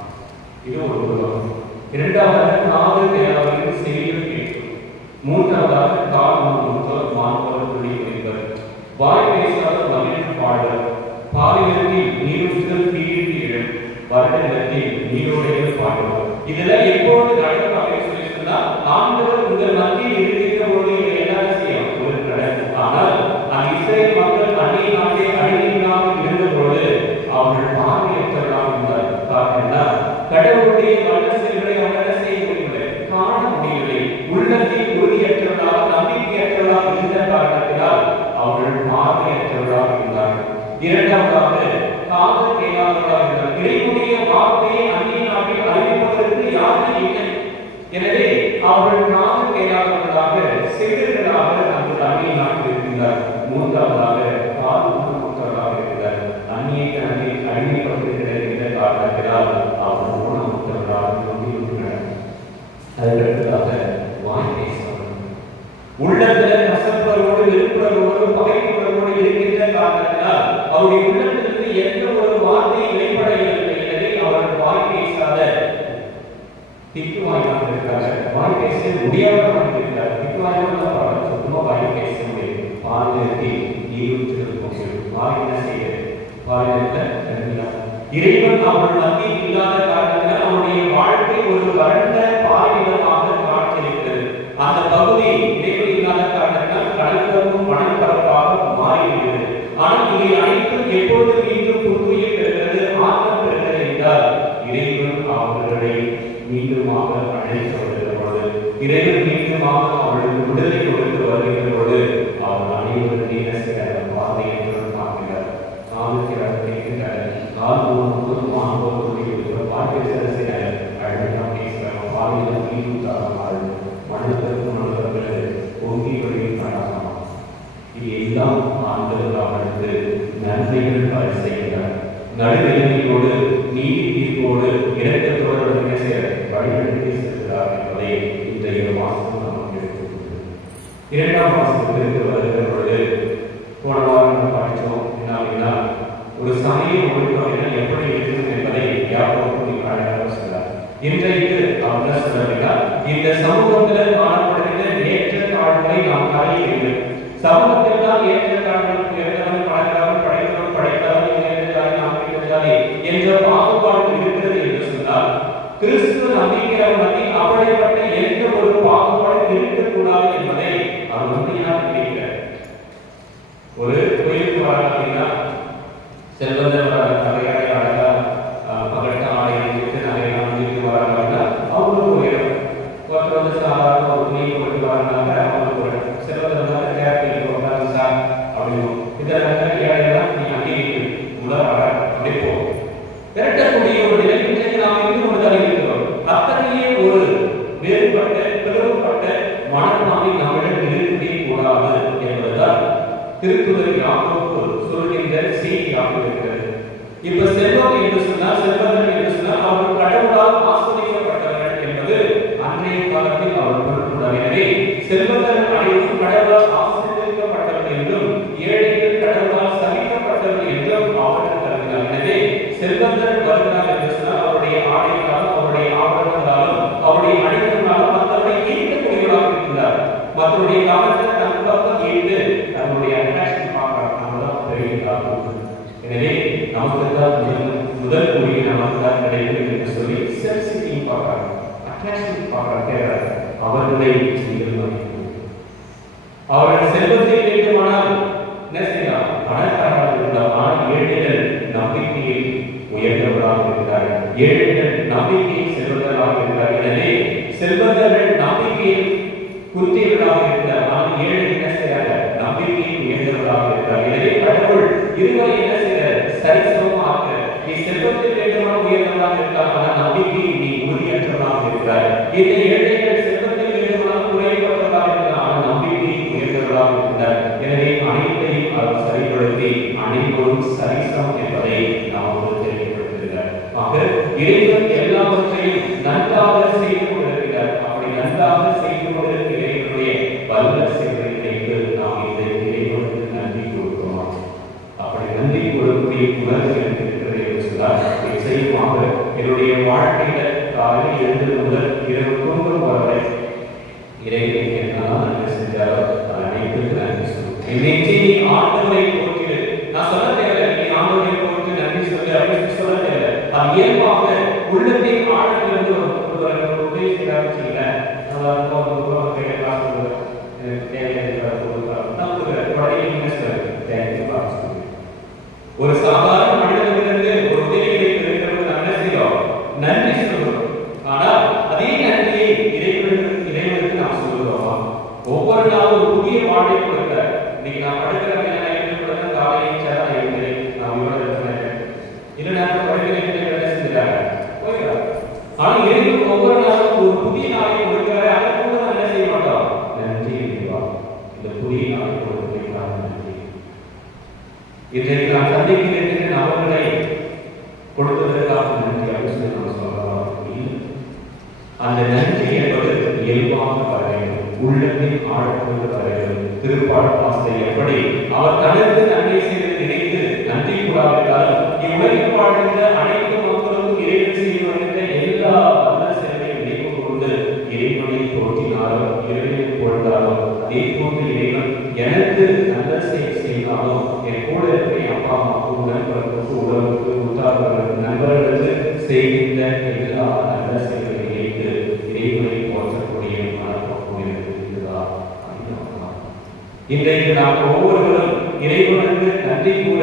இது ஒரு உருவம். இரண்டாவதாக காது கேளாதவரின் செவிகள் கேட்கும். மூன்றாவதாக கால் மூத்தோர் மாணவர் துணி புரிவர். வாய் பேசாத மகிழ்ச்சி பாடல். பாலினத்தில் நீரூற்றுகள் தீர்ந்து எழும். வறண்ட நிலத்தில் நீரோடைகள் பாடுவார். இதெல்லாம் எப்போது நடக்கும் அப்படின்னு சொல்லி சொன்னா, ஆண்டவர் உங்கள் மத்தியில் இருக்கிற போது இதை எல்லாரும் செய்யும் ஒரு நடக்கும். ஆனால் அந்த இஸ்ரேல் மக்கள் அந்நிய நாட்டை அடிமைகளாக இருந்த பொழுது அவர்கள் பார்வையற்றவர்களாக இருந்தார். காரணம் கடவுளுடைய வல்ல செயல்களை அவர்கள் செய்ய முடியவில்லை, காண முடியவில்லை. உள்ளத்தில் உறுதியற்றவர்களாக நம்பிக்கையற்றவர்களாக இருந்த காரணத்தினால் அவர்கள் பார்வையற்றவர்களாக இருந்தார்கள். இரண்டாவதாக காது கேளாதவர்களாக இருந்தார். இறைவனுடைய வார்த்தையை அந்நிய நாட்டில் அறிவிப்பதற்கு யாரும் இல்லை. எனவே அவர்கள் காது கேளாதவர்களாக செவிடர்களாக அந்த அந்நிய நாட்டில் இருக்கிறார். மூன்றாவதாக காது ஊனமுற்றவர்களாக இருக்கிறார். அந்நியத்தை அடிமைப்படுத்துகிற இந்த காரணத்தினால் அவர்கள் ஊனமுற்றவர்களாக நம்பியுள்ளனர். அதற்கடுத்ததாக வாய் பேசுவார்கள். உள்ளத்தில் கசப்புணர்வோடு வெறுப்புணர்வோடு பகைப்புணர்வோடு இருக்கின்ற காரணத்தினால் அவருடைய உள்ளத்திலிருந்து எந்த ஒரு வார்த்தையை வெளிப்படையவில்லை. எனவே அவர்கள் வாய் பேசாத திக்கு வாய்ப்பாக இருக்கிறார்கள். வாய் பேச முடியாதவர்கள் இருக்கிறார்கள். திக்கு வாய்ப்பாக சுத்தமாக வாய் பேச முடியும். பாலினத்தில் நீரூற்றுகள் வாய் என்ன செய்கிறது? பாலினத்தில் இறைவன் அவர்கள் மத்தியில் இல்லாத காரணத்தினால் அவருடைய வாழ்க்கை ஒரு வறண்ட பாலினமாக காட்சியளிக்கிறது. அந்த பகுதி இறைவன் இல்லாத காரணத்தினால் கடற்கரைக்கும் மணற்பரப்பாக மாறிவிடுகிறது. ஆனால் இவை அனைத்தும் எப்போது மீண்டும் புத்துயிர் பெறுகிறது, ஆக்கம் பெறுகிறது என்றால் இறைவன் அவர்களை மீண்டுமாக அழைத்து வருகிற பொழுது, இறைவன் மீண்டுமாக அவர்களுக்கு விடுதலை கொடுத்து வருகிற பொழுது அவர்கள் அனைவரும் என்ன செய்கிறார்? வார்த்தையை பார்க்கிறார், காலத்தில் கேட்கிறார், கால் மூலம் மாணவர்களுடைய வாழ்க்கை செய்கிறார், அழகாக பேசுகிறார், பாதையில் மீண்டும் மனத்திற்கு மனதிற்கு பொங்கி வழியில் காணலாம். இது எல்லாம் ஆண்டவர் அவர்களுக்கு நன்மைகள் பல செய்கிறார். நடுநிலைமையோடு நீதி தீர்ப்போடு இரக்கத்தோடு என்ன செய்கிறார்? வழிநடத்தி செல்கிறார் என்பதை இன்றைய வாசகம் நமக்கு எடுத்துக்கொள்கிறது. 2ஆம் வாசகத்திற்கு வருகிற பொழுது போன வாரம் நம்ம படித்தோம். என்ன அப்படின்னா, ஒரு சமயம் ஒழுக்கம் என எப்படி இருக்கும் என்பதை யாரும் அழகாக சொல்றார். இன்றைக்கு அவங்க சொல்றாங்க, இந்த சமூகத்தில் காணப்படுகிற ஏற்ற தாழ்வுகளை நாம் களைய வேண்டும். சமூகத்தில் தான் ஏற்ற தாழ்வுகளுக்கு உயர்ந்தவன் பணக்காரன், படைத்தவன் படைத்தவன், என்ற பாகுபாடு இருக்கிறது என்று சொன்னால், கிறிஸ்துவ நம்பிக்கையாளர் மத்தியில் அப்படிப்பட்ட எந்த ஒரு பாகுபாடு இருக்கக்கூடாது என்பதை அவர் உண்மையாக நினைக்கிறார். ஒரு கோயிலுக்கு வராங்க அப்படின்னா செல்வதன் நகையாடை அழகா பகட்ட ஆடை நகையெல்லாம் வீட்டுக்கு வராங்க அப்படின்னா அவங்களுக்கு ஒரு இடம். ஒருத்தர் வந்து சாதாரண ஒரு துணி போட்டு வராங்க, அவங்களுக்கு ஒரு இடம். செல்வதன் தேர்தல் உட்காந்து சார் அப்படின்னு இதெல்லாம் ஏழையெல்லாம் நீ அங்கீகரிக்கும் உலக அப்படி போகும். திரட்டக்கூடிய ஒரு நிலை இன்றைக்கு நாம் இன்னும் ஒன்று அறிவிக்கிறோம். அத்தகைய ஒரு வேறுபட்ட பிளவுபட்ட மனப்பான்மை நம்மிடம் இருக்கவே கூடாது என்பதுதான் திருத்துதர் யாக்கோபு சொல்கின்ற செய்தியாக இருக்கிறது. இப்ப செல்வம் என்று சொன்னால், செல்வங்கள் என்று சொன்னால் அவர்கள் கடவுளால் ஆஸ்வதிக்கப்பட்டவர்கள் என்பது அன்றைய காலத்தில் அவர் பொருட்படுவார். எனவே செல்வங்கள் அனைவரும் கடவுளால் ஆஸ்வதிக்கப்பட்டவர்கள் என்றும் ஏழைகள் கடவுளால் சகிக்கப்பட்டவர்கள் என்றும் அவர்கள் கருதினார். எனவே செல்வங்கள் வருகிறார் என்று சொன்னால் அவருடைய ஆடைகளாலும் அவருடைய ஆபரணங்களாலும் அவருடைய அணிகளாலும் மற்றவரை ஈர்க்கக்கூடியவர்களாக இருக்கிறார். மற்றவருடைய கவனத்தை தன் பக்கம் ஈர்த்து தன்னுடைய அட்ராக்ஷன் பார்க்கிறார். நம்மதான் தெரிவிக்கிறார். எனவே நமக்கு தான் முதல் கூடிய நமக்கு தான் கிடைக்கும் என்று சொல்லி செல்ஃப் சீக்கிங் பார்க்கிறார், அட்ராக்ஷன் பார்க்கிறார். அவர்களை அவர்கள் செல்வத்தை வேண்டுமானால் என்ன செய்யலாம்? பணக்காரராக இருந்தால், ஆனால் ஏழைகள் நம்பிக்கையை உயர்ந்தவர்களாக இருக்கிறார்கள். ஏழைகள் நம்பிக்கையை செல்வந்தர்களாக இருக்கிறார்கள். எனவே செல்வந்தர்கள் நம்பிக்கையில் குத்தியவர்களாக இருக்கிறார், ஆனால் ஏழை என்ன செய்யறாங்க? நம்பிக்கையை உயர்ந்தவர்களாக இருக்கிறார். எனவே கடவுள் இருவரை என்ன செய்யறார்? சரிசமமாக நீ செல்வத்தில் வேண்டுமான உயர்ந்தவர்களாக இருக்கலாம், ஆனால் நம்பிக்கையை நீ உறுதியற்றவர்களாக இருக்கிறார். இந்த ஏழைகள் செல்வத்தில் வேண்டுமான குறைபட்டவர்களாக இருக்கலாம், ஆனால் நம்பிக்கையை உயர்ந்தவர்களாக இருக்கிறார். எனவே அனைத்தையும் அவர் சரிப்படுத்தி அனைவரும் சரிசமம் என்பதை நாம் தெரியப்படுத்துகிறார். ஆக இறைவன் எல்லாவற்றையும் நன்றாக செய்து கொண்டிருக்கிறார். அப்படி நன்றாக செய்து கொண்டிருக்கிற இறைவனுடைய வல்ல செயலை நினைத்து நாம் இந்த இறைவனுக்கு நன்றி கொடுக்கிறோம். அப்படி நன்றி கொடுக்கக்கூடிய உணர்வு எனக்கு இருக்கிறது என்று சொன்னால், நிச்சயமாக என்னுடைய வாழ்க்கையில காலையில் எழுந்தது முதல் இரவு தூங்கும் வரை இறைவனை என்னெல்லாம் நன்மை செஞ்சாரோ அதை அனைத்துக்கு நன்றி சொல்லுவோம். ஆண்டவரை போற்று, நான் சொல்ல தேவை, நீ ஆண்டவரை போற்று நன்றி சொல்லு அப்படின்னு சொல்ல தேவை. அது இயல்பாக உள்ளத்தின் ஆழத்திலிருந்து ஒரு உதவி செய்யறாங்க. ஒரு சாதாரண மனிதனிலிருந்து ஒரு உதவி கிடைக்கிறது, நாம் என்ன செய்யறோம்? நன்றி சொல்றோம். ஆனால் அதே நன்றியை இறைவனுக்கு நாம் சொல்லுறோமா? ஒவ்வொரு நாளும் ஒரு புதிய வாழ்வை கொடுக்கிறார். இன்னைக்கு நான் படுக்கிற காலையில் சேரா இருக்கிறேன், நான் இரு நேரத்தில் படுக்கிறேன் என்ன செஞ்சுட்டாங்க போயிடாரு. ஆனால் இறைவன் ஒவ்வொரு நாளும் ஒரு புதிய நாளை கொடுக்கிறாரு. அதை கூட நான் என்ன செய்ய மாட்டோம்? நன்றி இறைவா, இந்த புதிய நாளை கொடுக்கிறீர்களா? நன்றி. இன்றைக்கு நான் சந்திக்கின்ற நபர்களை கொடுத்ததற்காக நன்றி அப்படின்னு நம்ம சொல்லலாம். அந்த நன்றி என்பது இயல்பாக வர வேண்டும், உள்ளத்தின் ஆழத்தோடு வர வேண்டும். திருப்பாடல் வாசலை எப்படி அவர் தனது நன்மை செய்து நினைத்து நன்றி கூறாவிட்டால் இவ்வுலகில் வாழ்கின்ற அனைத்து மக்களுக்கும் இறைவன் செய்து வருகின்ற எல்லா நல்ல செயலையும் நினைவு கொண்டு இறைவனை போற்றினாலும் இறைவனை பொழுதாலும் அதே போன்று இறைவன் எனக்கு நல்ல செயல் செய்தாலும் என் கூட இருக்கிற அப்பா அம்மாவுக்கு உடன்படுத்துக்கு உறவுக்கு உற்றார்களுக்கு நண்பர்களுக்கு செய்கின்ற எல்லா நல்ல செயல்களை நினைத்து இறைவனை போற்றக்கூடிய மனப்போக்கம் இருக்குதா? இன்றைக்கு நாம் ஒவ்வொருவரும் இறைவனுக்கு நன்றி கூட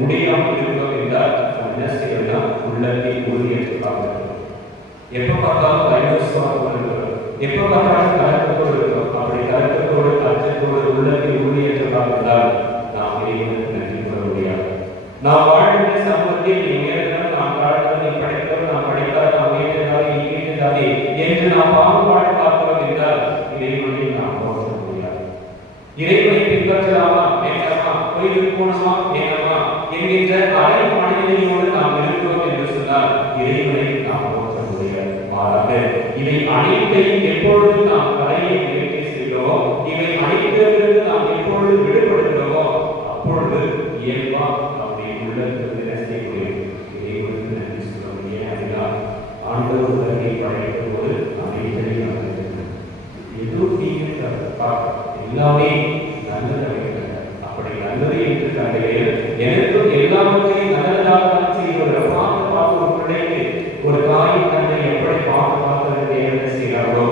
முடியாமல் இருக்கிறோம் என்றால் என்ன செய்யலாம்? உள்ளத்தை உறுதியேற்றாக இருக்கிறோம். எப்ப பார்த்தாலும் வைரஸ்வாக இருக்கிறோம், எப்ப பார்த்தாலும் கலக்கத்தோடு இருக்கிறோம். அப்படி கலக்கத்தோடு அச்சத்தோடு உள்ளத்தை உறுதியேற்றதாக இருந்தால் நாம் இறைவனுக்கு நன்றி கூற முடியாது. நாம் வாழ்கின்ற சமூகத்தில் நீ உயர்ந்தால் நாம் தாழ்ந்தால், நீ படைத்தவர் நாம் படைத்தால், நாம் உயர்ந்தால் நீ உயர்ந்தாலே என்று நாம் பாகுபாடு பார்க்கிறோம் என்றால் இறைவனை நாம் போற்ற முடியாது. இறைவனை பின்பற்றலாமா வேண்டாமா, கோயிலுக்கு போனோமா வேண்டாமா என்கின்ற அரை மனநிலையோடு நாம் இருக்கிறோம் என்று சொன்னால் இறைவனை நாம் போற்ற முடியாது. மாறாக இவை அனைத்தையும் எப்பொழுது நாம் கரையை நிகழ்ச்சி செய்கிறோமோ, இவை அனைத்திலிருந்து நாம் எப்பொழுது விடுபடுகிறோமோ அப்பொழுது இயல்பா நம்முடைய உள்ளத்திற்கு செய்யக்கூடிய இறைவனுக்கு நன்றி சொல்ல முடியாது. ஆண்டவர் உலகை படைக்கும் போது அனைத்தையும் எதுவும் தீங்கு எல்லாமே நல்லது அடைகிறது. அப்படி நல்லது என்று கண்டையில் எனக்கும் எல்லாவற்றையும் நல்லதாக செய்வது பார்த்து ஒரு பிள்ளைக்கு ஒரு தாயின் தந்தை எப்படி பார்த்து என்ன செய்கிறார்களோ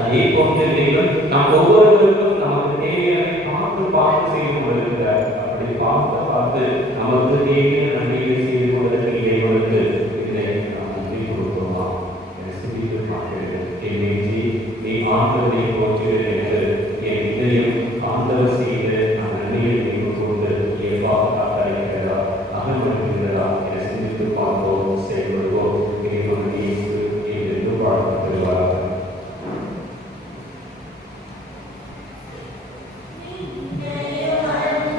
அதே போன்ற தெய்வம் நாம் ஒவ்வொருவருக்கும் நமக்கு தேவையான பார்த்து செய்து கொண்டிருக்கிறார். அப்படி பார்த்து நமக்கு தேவையான நன்மையை செய்து கொள்வதற்கு இறைவனுக்கு இதை நாம் நன்றி கொடுக்கிறோமா என சிந்தித்து பார்க்கிறது. நீ ஆண்டவரை போற்றுகிறேன் என்று என் இதயம் ஆண்டவர் செய்து நான் நன்மையை நினைவு கொண்டு இயல்பாக காத்தடைக்கிறதா அகமடுகிறதா என சிந்தித்து பார்ப்போம், செயல்படுவோம். இறைவனுடைய என்று வாழ்த்துகிறார். Thank you.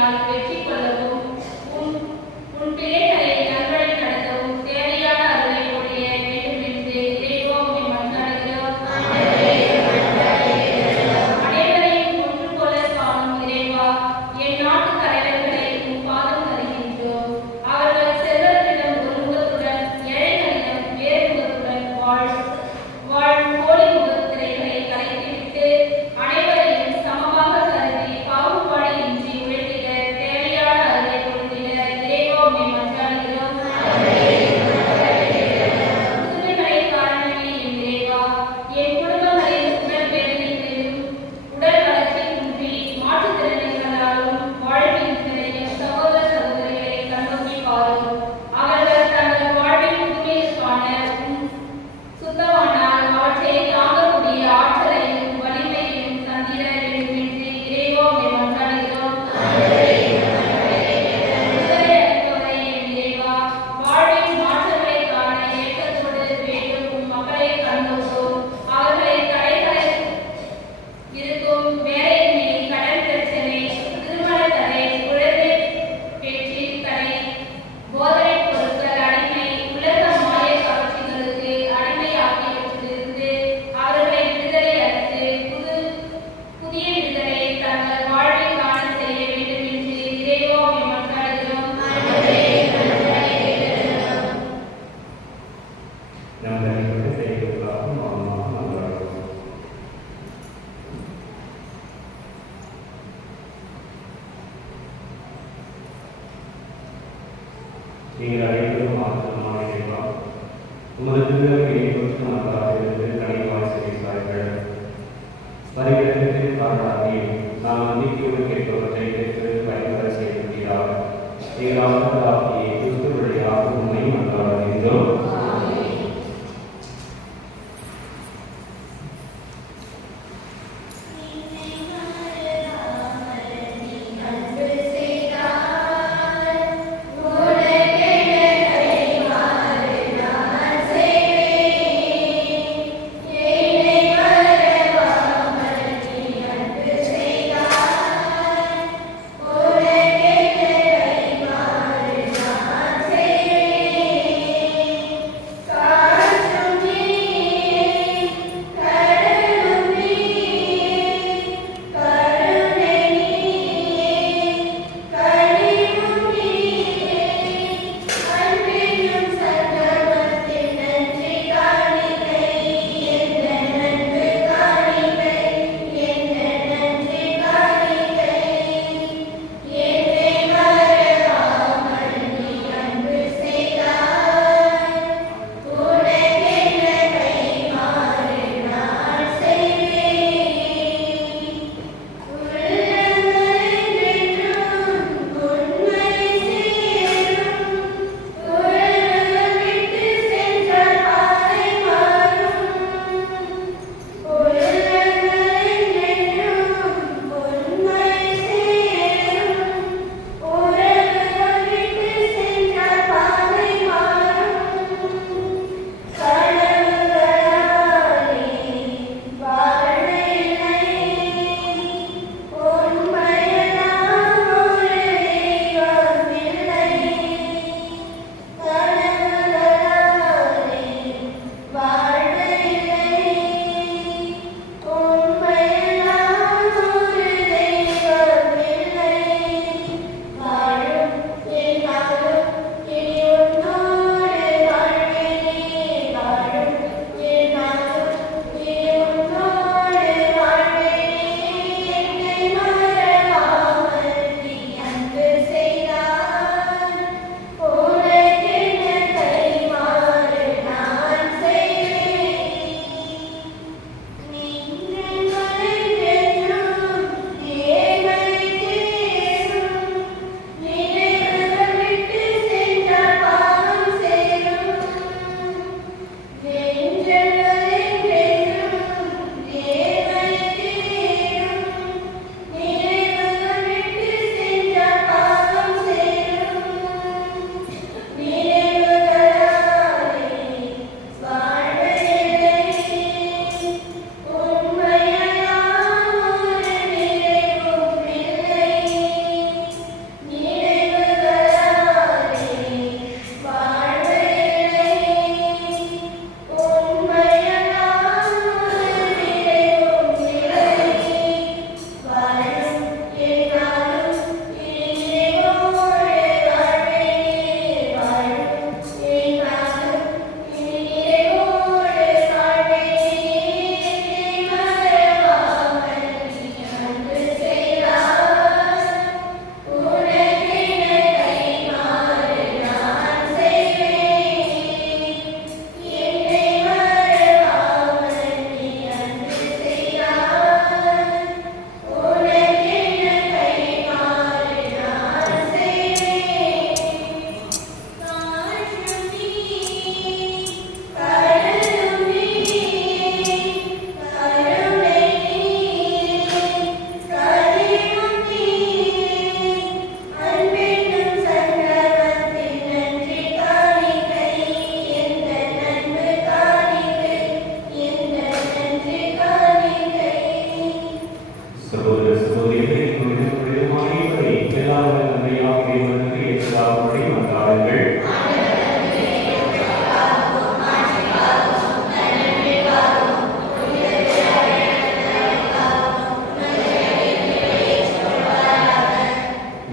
முயற்சியினால் வெற்றி கொள்ளவும் உன் பிள்ளைகளை நல்வழி நடத்தவும் தேவையான அருளை பொழிய வேண்டும் என்று இறைவா உம்மை மன்றாடுகிறோம். அனைவரையும் ஒன்று போல காணும் இறைவா, என் நாட்டு தலைவர்களை உம் பாதம் தருகின்றோம். அவர்கள் செல்வத்திடம் ஒரு முகத்துடன், ஏழைகளிடம் வேறு முகத்துடன் வாழும் போலி முகத்திரைகளை கலைத்துவிட்டு அனைவரையும் சமமாக கருதி பாகுபாடின்றி உழைத்திட தேவையான அருளை பொழிந்திட இறைவா உம்மை மன்றாடுகிறோம். புதுமைகளை காரணமே என் இறைவா, என் குடும்பங்களில் உடல் வேதனைகளிலும் உடல் வளர்ச்சி குன்றி மாற்றுத்திறனாளிகளாலும் வாழ்வின் சகோதர சகோதரிகளை கண்ணோக்கி பாரும். அவர்கள் தங்கள் வாழ்வின் புதுமைக்கான சுத்தமானால் அவற்றை தாங்கக்கூடிய ஆற்றலையும் வலிமையையும் தந்திட வேண்டும் என்று இறைவா உம்மை மன்றாடுகிறோம். விடுதலை அளிப்பவரே என் இறைவா, வாழ்வின் மாற்றங்களை காண ஏக்கத்தோடு வேண்டும் உம் மக்களை கண்ணோக்கும். அவர்களை தடைகளை இருக்கும் வேலையின்மை, கடன் பிரச்சனை, திருமண தடை, குழந்தை பேச்சில் தடை, போதைப் பொருட்கள் அடிமை, உலக மாய கவர்ச்சிகளுக்கு அடிமை ஆகியவற்றிலிருந்து அவர்களை விடுதலை அளித்து புதிய விடுதலை தங்கள் வாழ்வில் காண செய்ய வேண்டும் என்று இறைவா உம்மை மன்றாடுகிறோம். நம் தனிப்பட்ட செயல்களுக்காக மௌனமாக மன்றாடுவோம். நீங்கள் அனைவரும் ஆசிரமமான இறைவா, உமது திருவிழாவை ஏற்படுத்தி நமக்காக கனிவாய் செய்கிறார்கள். பரிவிடத்தின் காரணாகி நாம் நம்பிக்கையோடு கேட்பவற்றை பெற்று பயன்பெற செய்திருக்கிறார். ஆகிய கிறிஸ்து வழியாக உண்மை மன்றாடுகின்றோம். Yeah.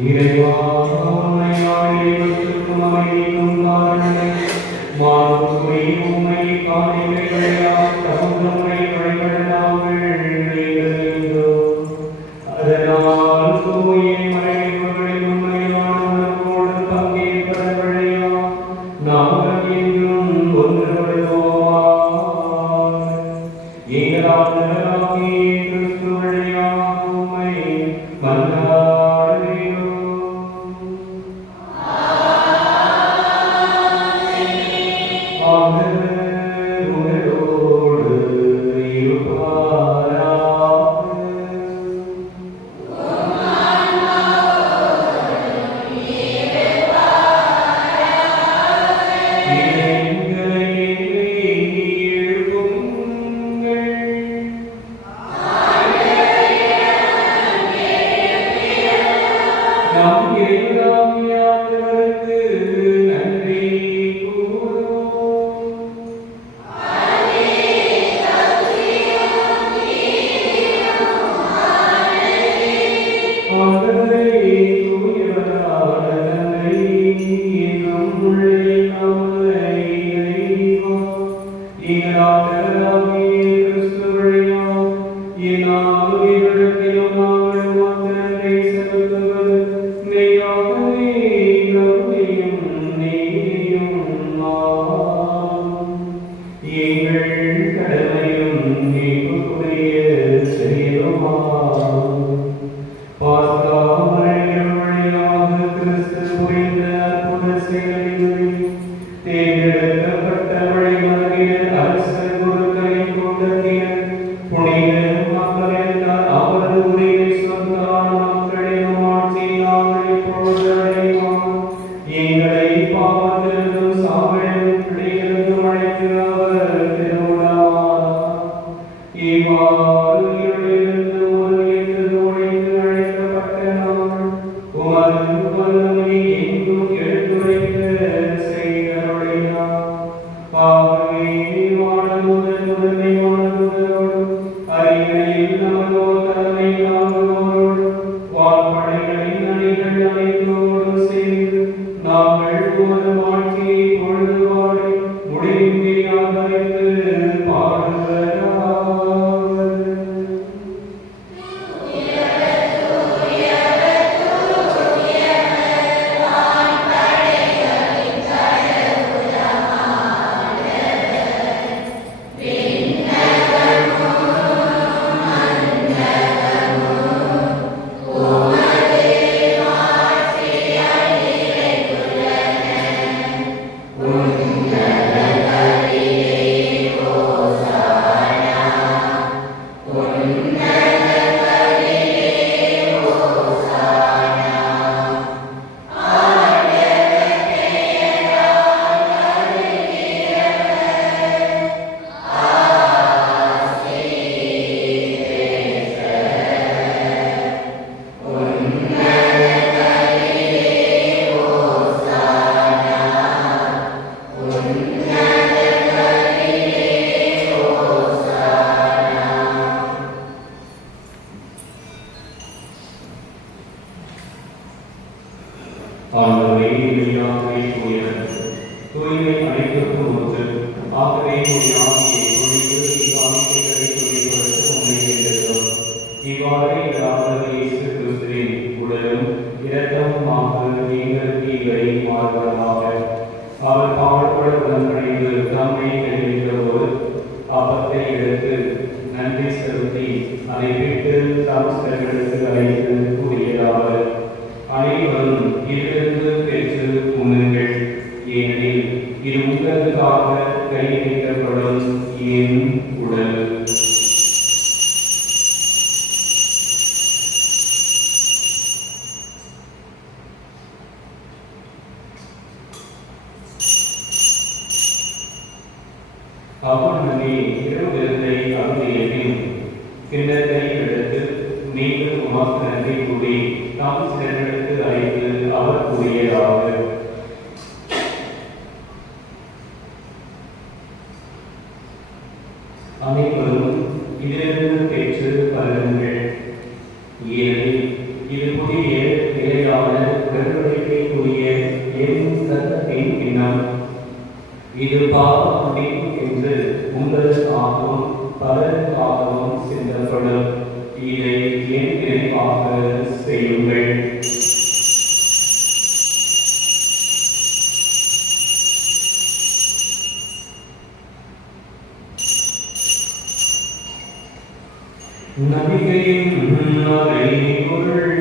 இறைவா உம்மை நாடி வைத்திருக்கும் அமைதிக்கும் காரணமே மாறுபுரை உம்மை காணிக்கைகளாக தகுந்தமுறை வழிபட நாங்கள் வேண்டுகின்றோம். அதனால் தூய மறைவுகளின் உண்மையான உணர்வோடு பங்கேற்பத வழியா நாங்கள் என்றும் ஒன்றுபடுவோமாக. எங்கள் ஆண்டவராகிய கிறிஸ்து வழியாக உம்மை மன்றாடுகிறோம். ஆண்டவர் உங்களோடு இருப்பாராக. இறைவனை எழுப்புங்கள். நம் இறைவனாகிய ஆண்டவருக்கு நன்றி கூறுவோம். ஆண்டவரே, தூயவரான தந்தை, என்றும் உள்ளே நாமத்தை இறைவா, எங்கள் ஆண்டவராகிய கிறிஸ்து வழியாக எல்லா உயிரிழப்பிலும் நாங்கள் உமக்கு நன்றி செலுத்துவது மெய்யாகவே கருணையும் நீதியும் ஆகும். எங்கள் கடமையும் மீட்புக்குரிய செயலுமாகும். பாஸ்கா மறைகள் வழியாக கிறிஸ்து புரிந்த அற்புத செயல்களையும் தேர்ந்தெடுக்கப்பட்ட வழிமறையில் அரசர் குருக்களின் கூட்டத்தினர் புனித மக்களினால் அவரது உரிமை சொந்தான மக்களின் ஆட்சியை நாங்கள் இப்பொழுது அடைவோம். எங்களை பாவத்திலிருந்தும் சாவிலும் பிடியிலிருந்தும் அழைத்து அவர் திருவுளமானார். இவ்வாறு இருளிலிருந்து ஒளியிலிருந்து ஒளிக்கு அழைக்கப்பட்ட நாங்கள் உமது வல்லமையை எங்கும் எடுத்துரைக்க செய்தருளினார். ஆகவே வானதூதர் முதன்மை வானதூதரோடு அறிவினையில் நமதோர் தலைமை தாங்குவோரோடு வான்படைகளின் அணிகள் அனைத்தோடு சேர்ந்து நாங்கள் உமது ஆட்சியை பொழுதுவாடி முடிவின்மையாக வைத்து பாடுவதாவது. ஆண்டவரே, மெய்யாகவே தூயவர், தூய்மை அனைத்திற்கும் ஒன்று. ஆகவே உடைய ஆவியை பொழிந்து இக்காணிக்கைகளை தூய்மைப்படுத்த உம்மை வேண்டுகிறோம். இவ்வாறு இந்த ஆண்டவர் இயேசு கிறிஸ்துவின் உடலும் இரத்தமுமாக எங்களுக்கு இவை மாறுவதாக. அவர் பாடுபட உடன்படிந்து தம்மை கைவிட்டபோது அப்பத்தை எடுத்து நன்றி செலுத்தி அதை விட்டு தம் சிலர்களுக்கு அழைத்து கூறியதாவது: அனைவரும் இதிலிருந்து பெற்று உண்ணுங்கள், ஏனெனில் இது உங்களுக்காக கைவிட்டப்படும் என் உடல். அவனே இரவு விருந்தை அருந்திய பின் கிண்ணத்தை எடுத்து மீண்டும் உமக்கு நன்றி கூறி தாம் சிலர்களுக்கு அழைத்து அவர் கூறியதாவது: அனைவரும் இதிலிருந்து பெற்று பருகுங்கள், ஏனெனில் இது புதிய நிலையான கூடிய என் ரத்தத்தின் கிண்ணம். இது பாவ மன்னிப்பு என்று உங்களுக்காகவும் பலருக்காகவும் சிந்தப்படும். இதை என் நினைவாக செய்யுங்கள். நம்பிக்கையின் மறைபொருள்.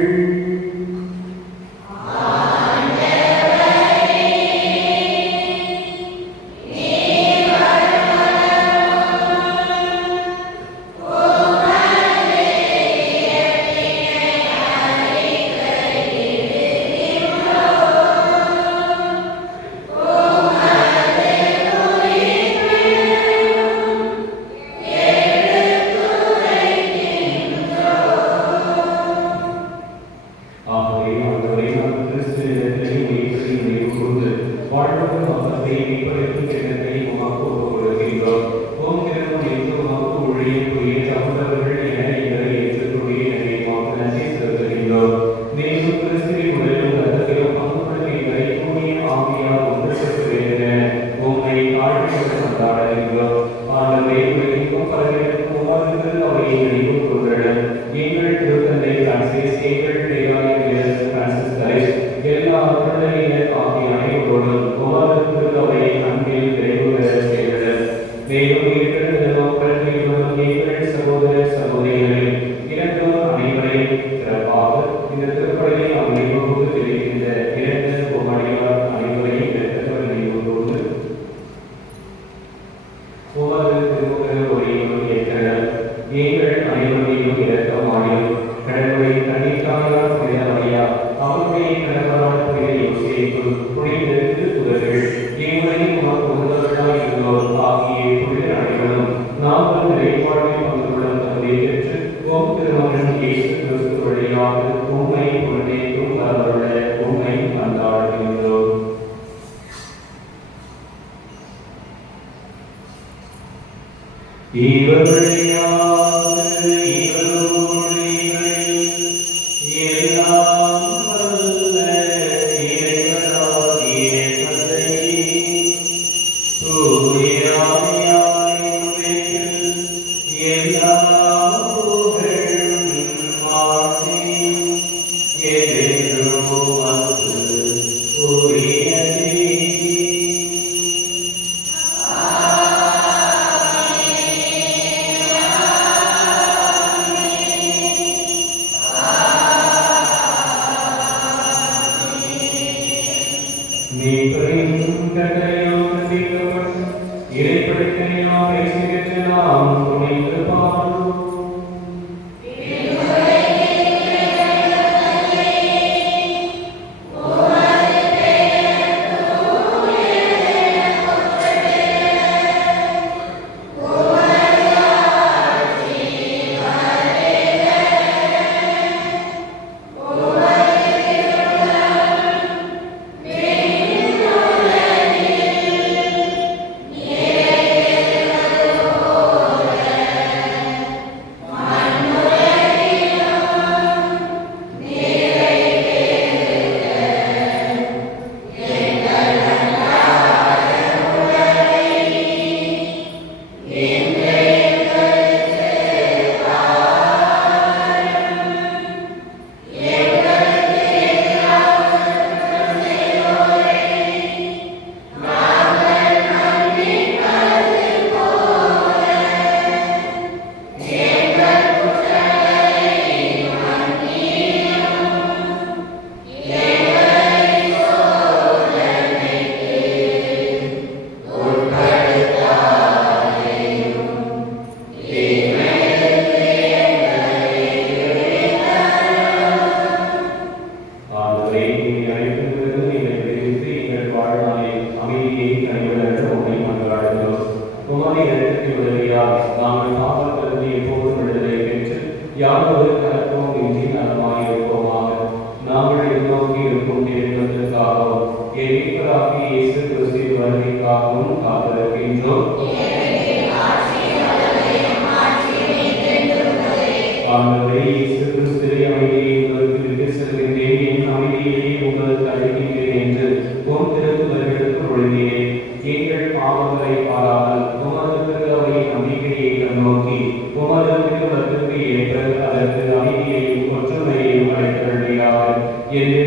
ஆண்டவரே இயேசு கிறிஸ்துவே, அமைதியை உங்களுக்கு விட்டு செல்கின்றேன். என் அமைதியை உங்களுக்கு அளிக்கின்றேன்.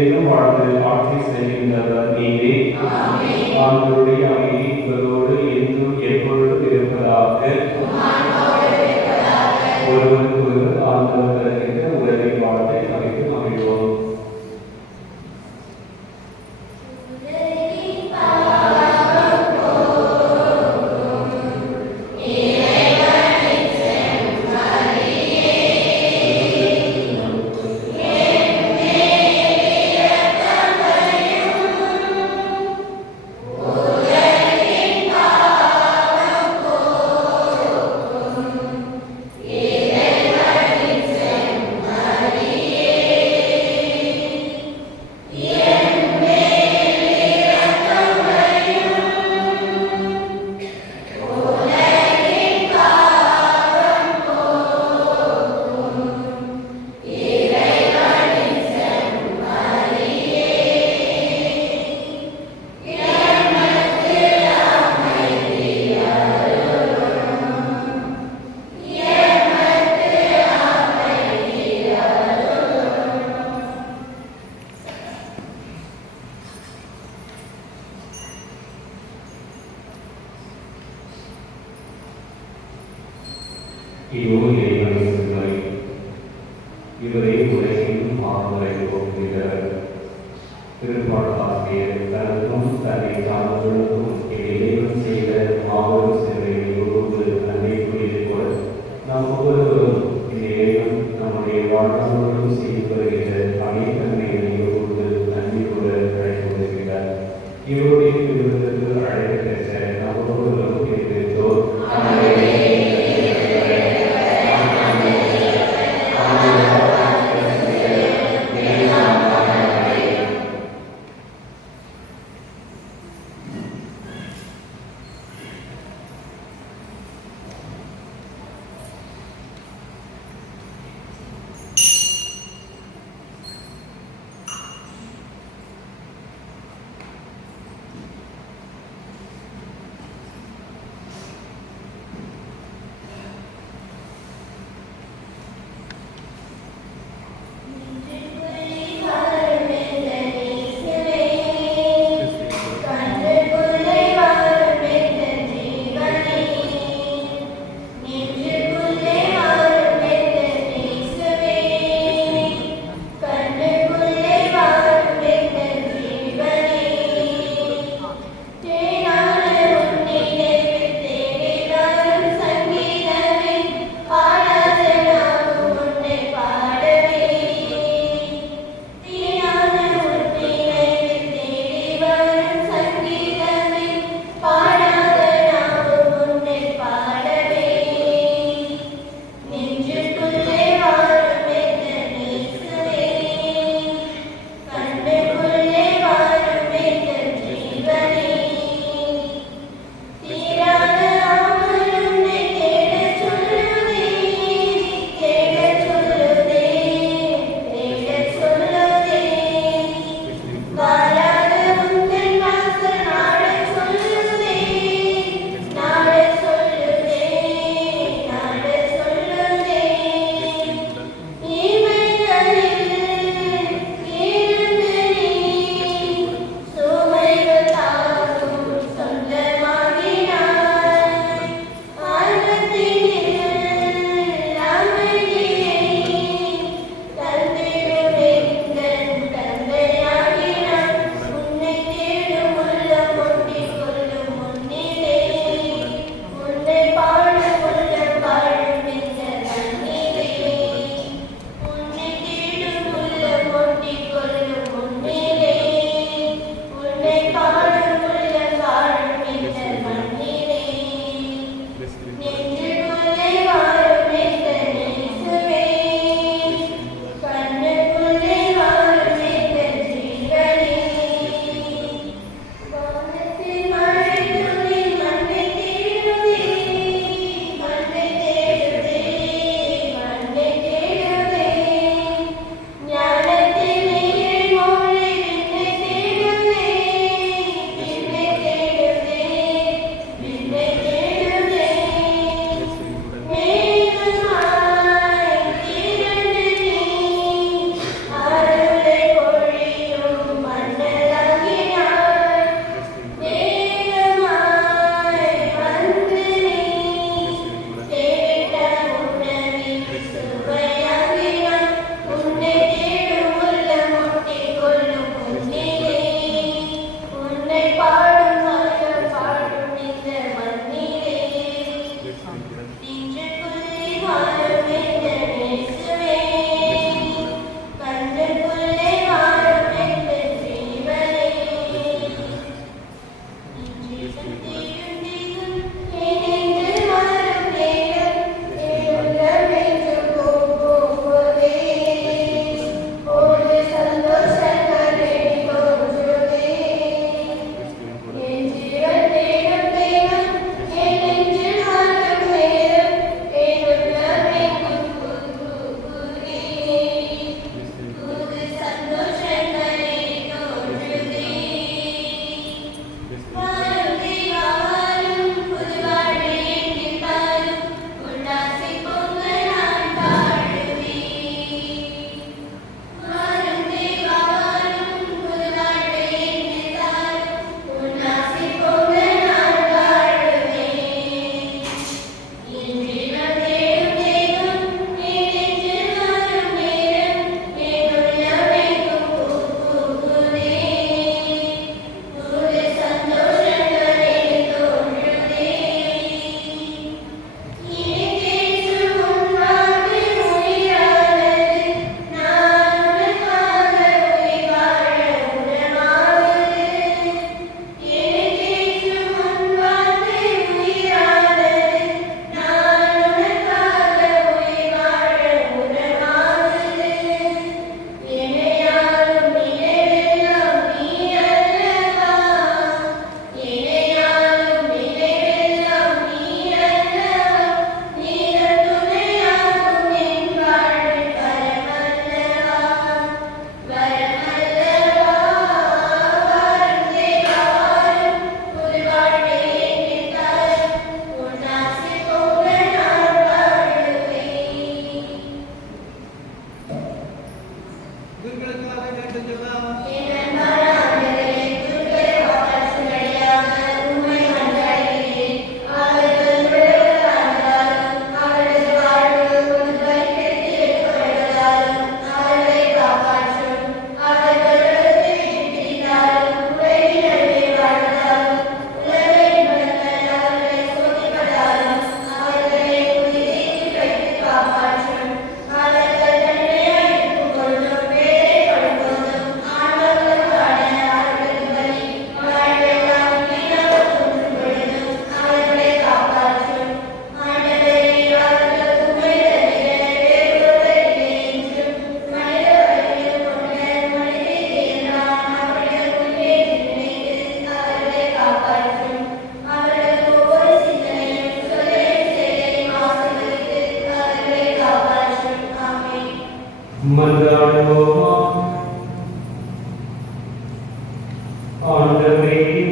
என்றும் வாழ்ந்து ஆட்சி செய்கின்றவர் நீரே. ஆண்டவருடைய அமைதி உங்களோடு என்றும் எப்பொழுதும் இருப்பதாக. ஒருவருக்கு ஒருவர் ஆண்டவர் தருகின்ற உறவை வாழ்த்தை அமைத்து அமைவோம். இதோ இறைவனின் சிலுவை, இவரை உலகின் மாறுதலை போக்குகிறார். திருப்பாடலாசிரியர் தனக்கும் தன்னை சார்ந்தவர்களுக்கும் இறைவன் செய்த மாபெரும் சேவையை ஒவ்வொரு நன்மை கூறியது போல நாம் ஒவ்வொருவரும் இந்த இறைவன் நம்முடைய வாழ்நாளும் செய்து வருகின்ற அனைத்து நன்மைகளை ஒவ்வொரு நன்மை கூட அழைத்து வருகிறார். இவருடைய விருதுக்கு அழைத்து பேச நாம் ஒவ்வொருவரும் இருக்கிறோம்.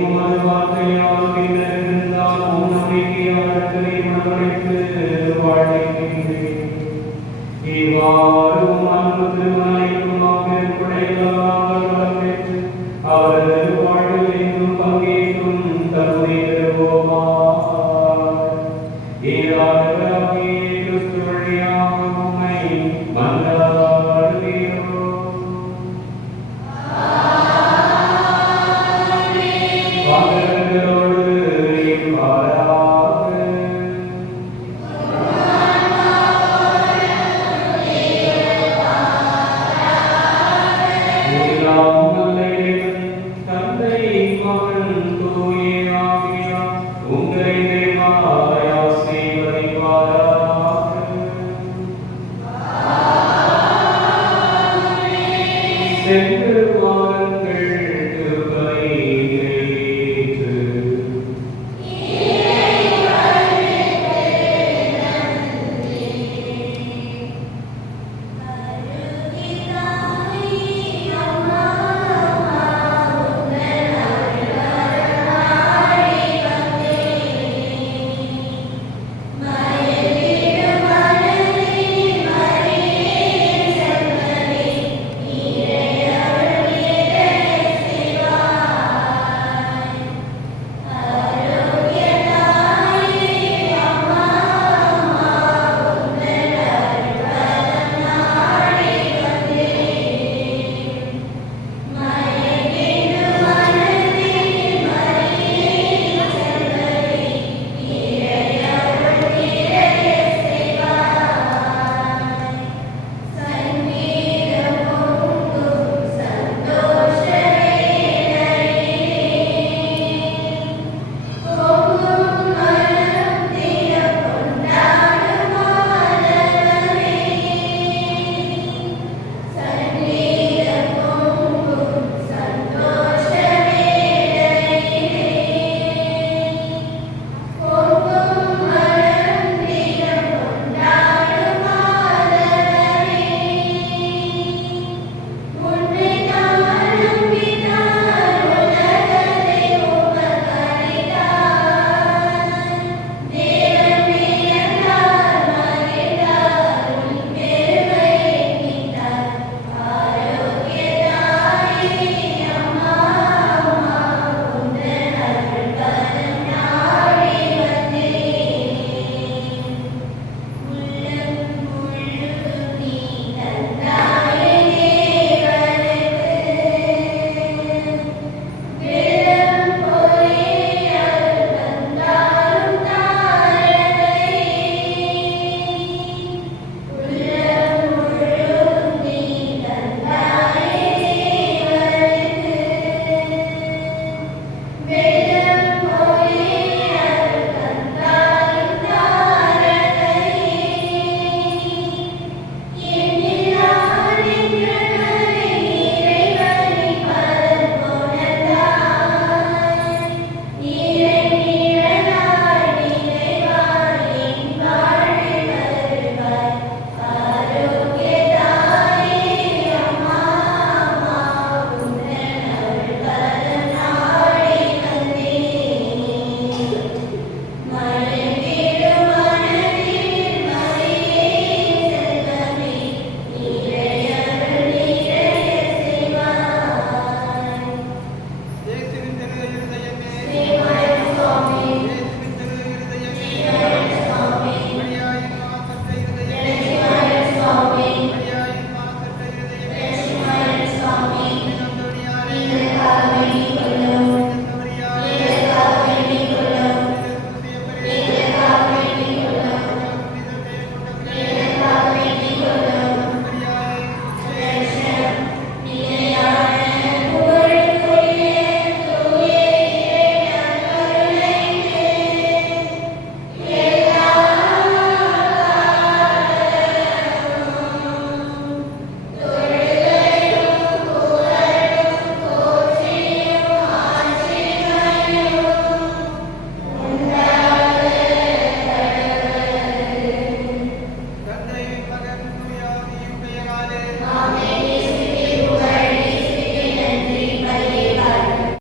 உமது வார்த்தையால் பின்னிருந்தால் உம் நம்பிக்கையாளர்களை மனமடைத்து வாழ்கின்றேன். இவ்வாறு உம் அன்பு திருமலைக்கும் மாபெரும் கொடைகளால் வளம் பெற்று அவரது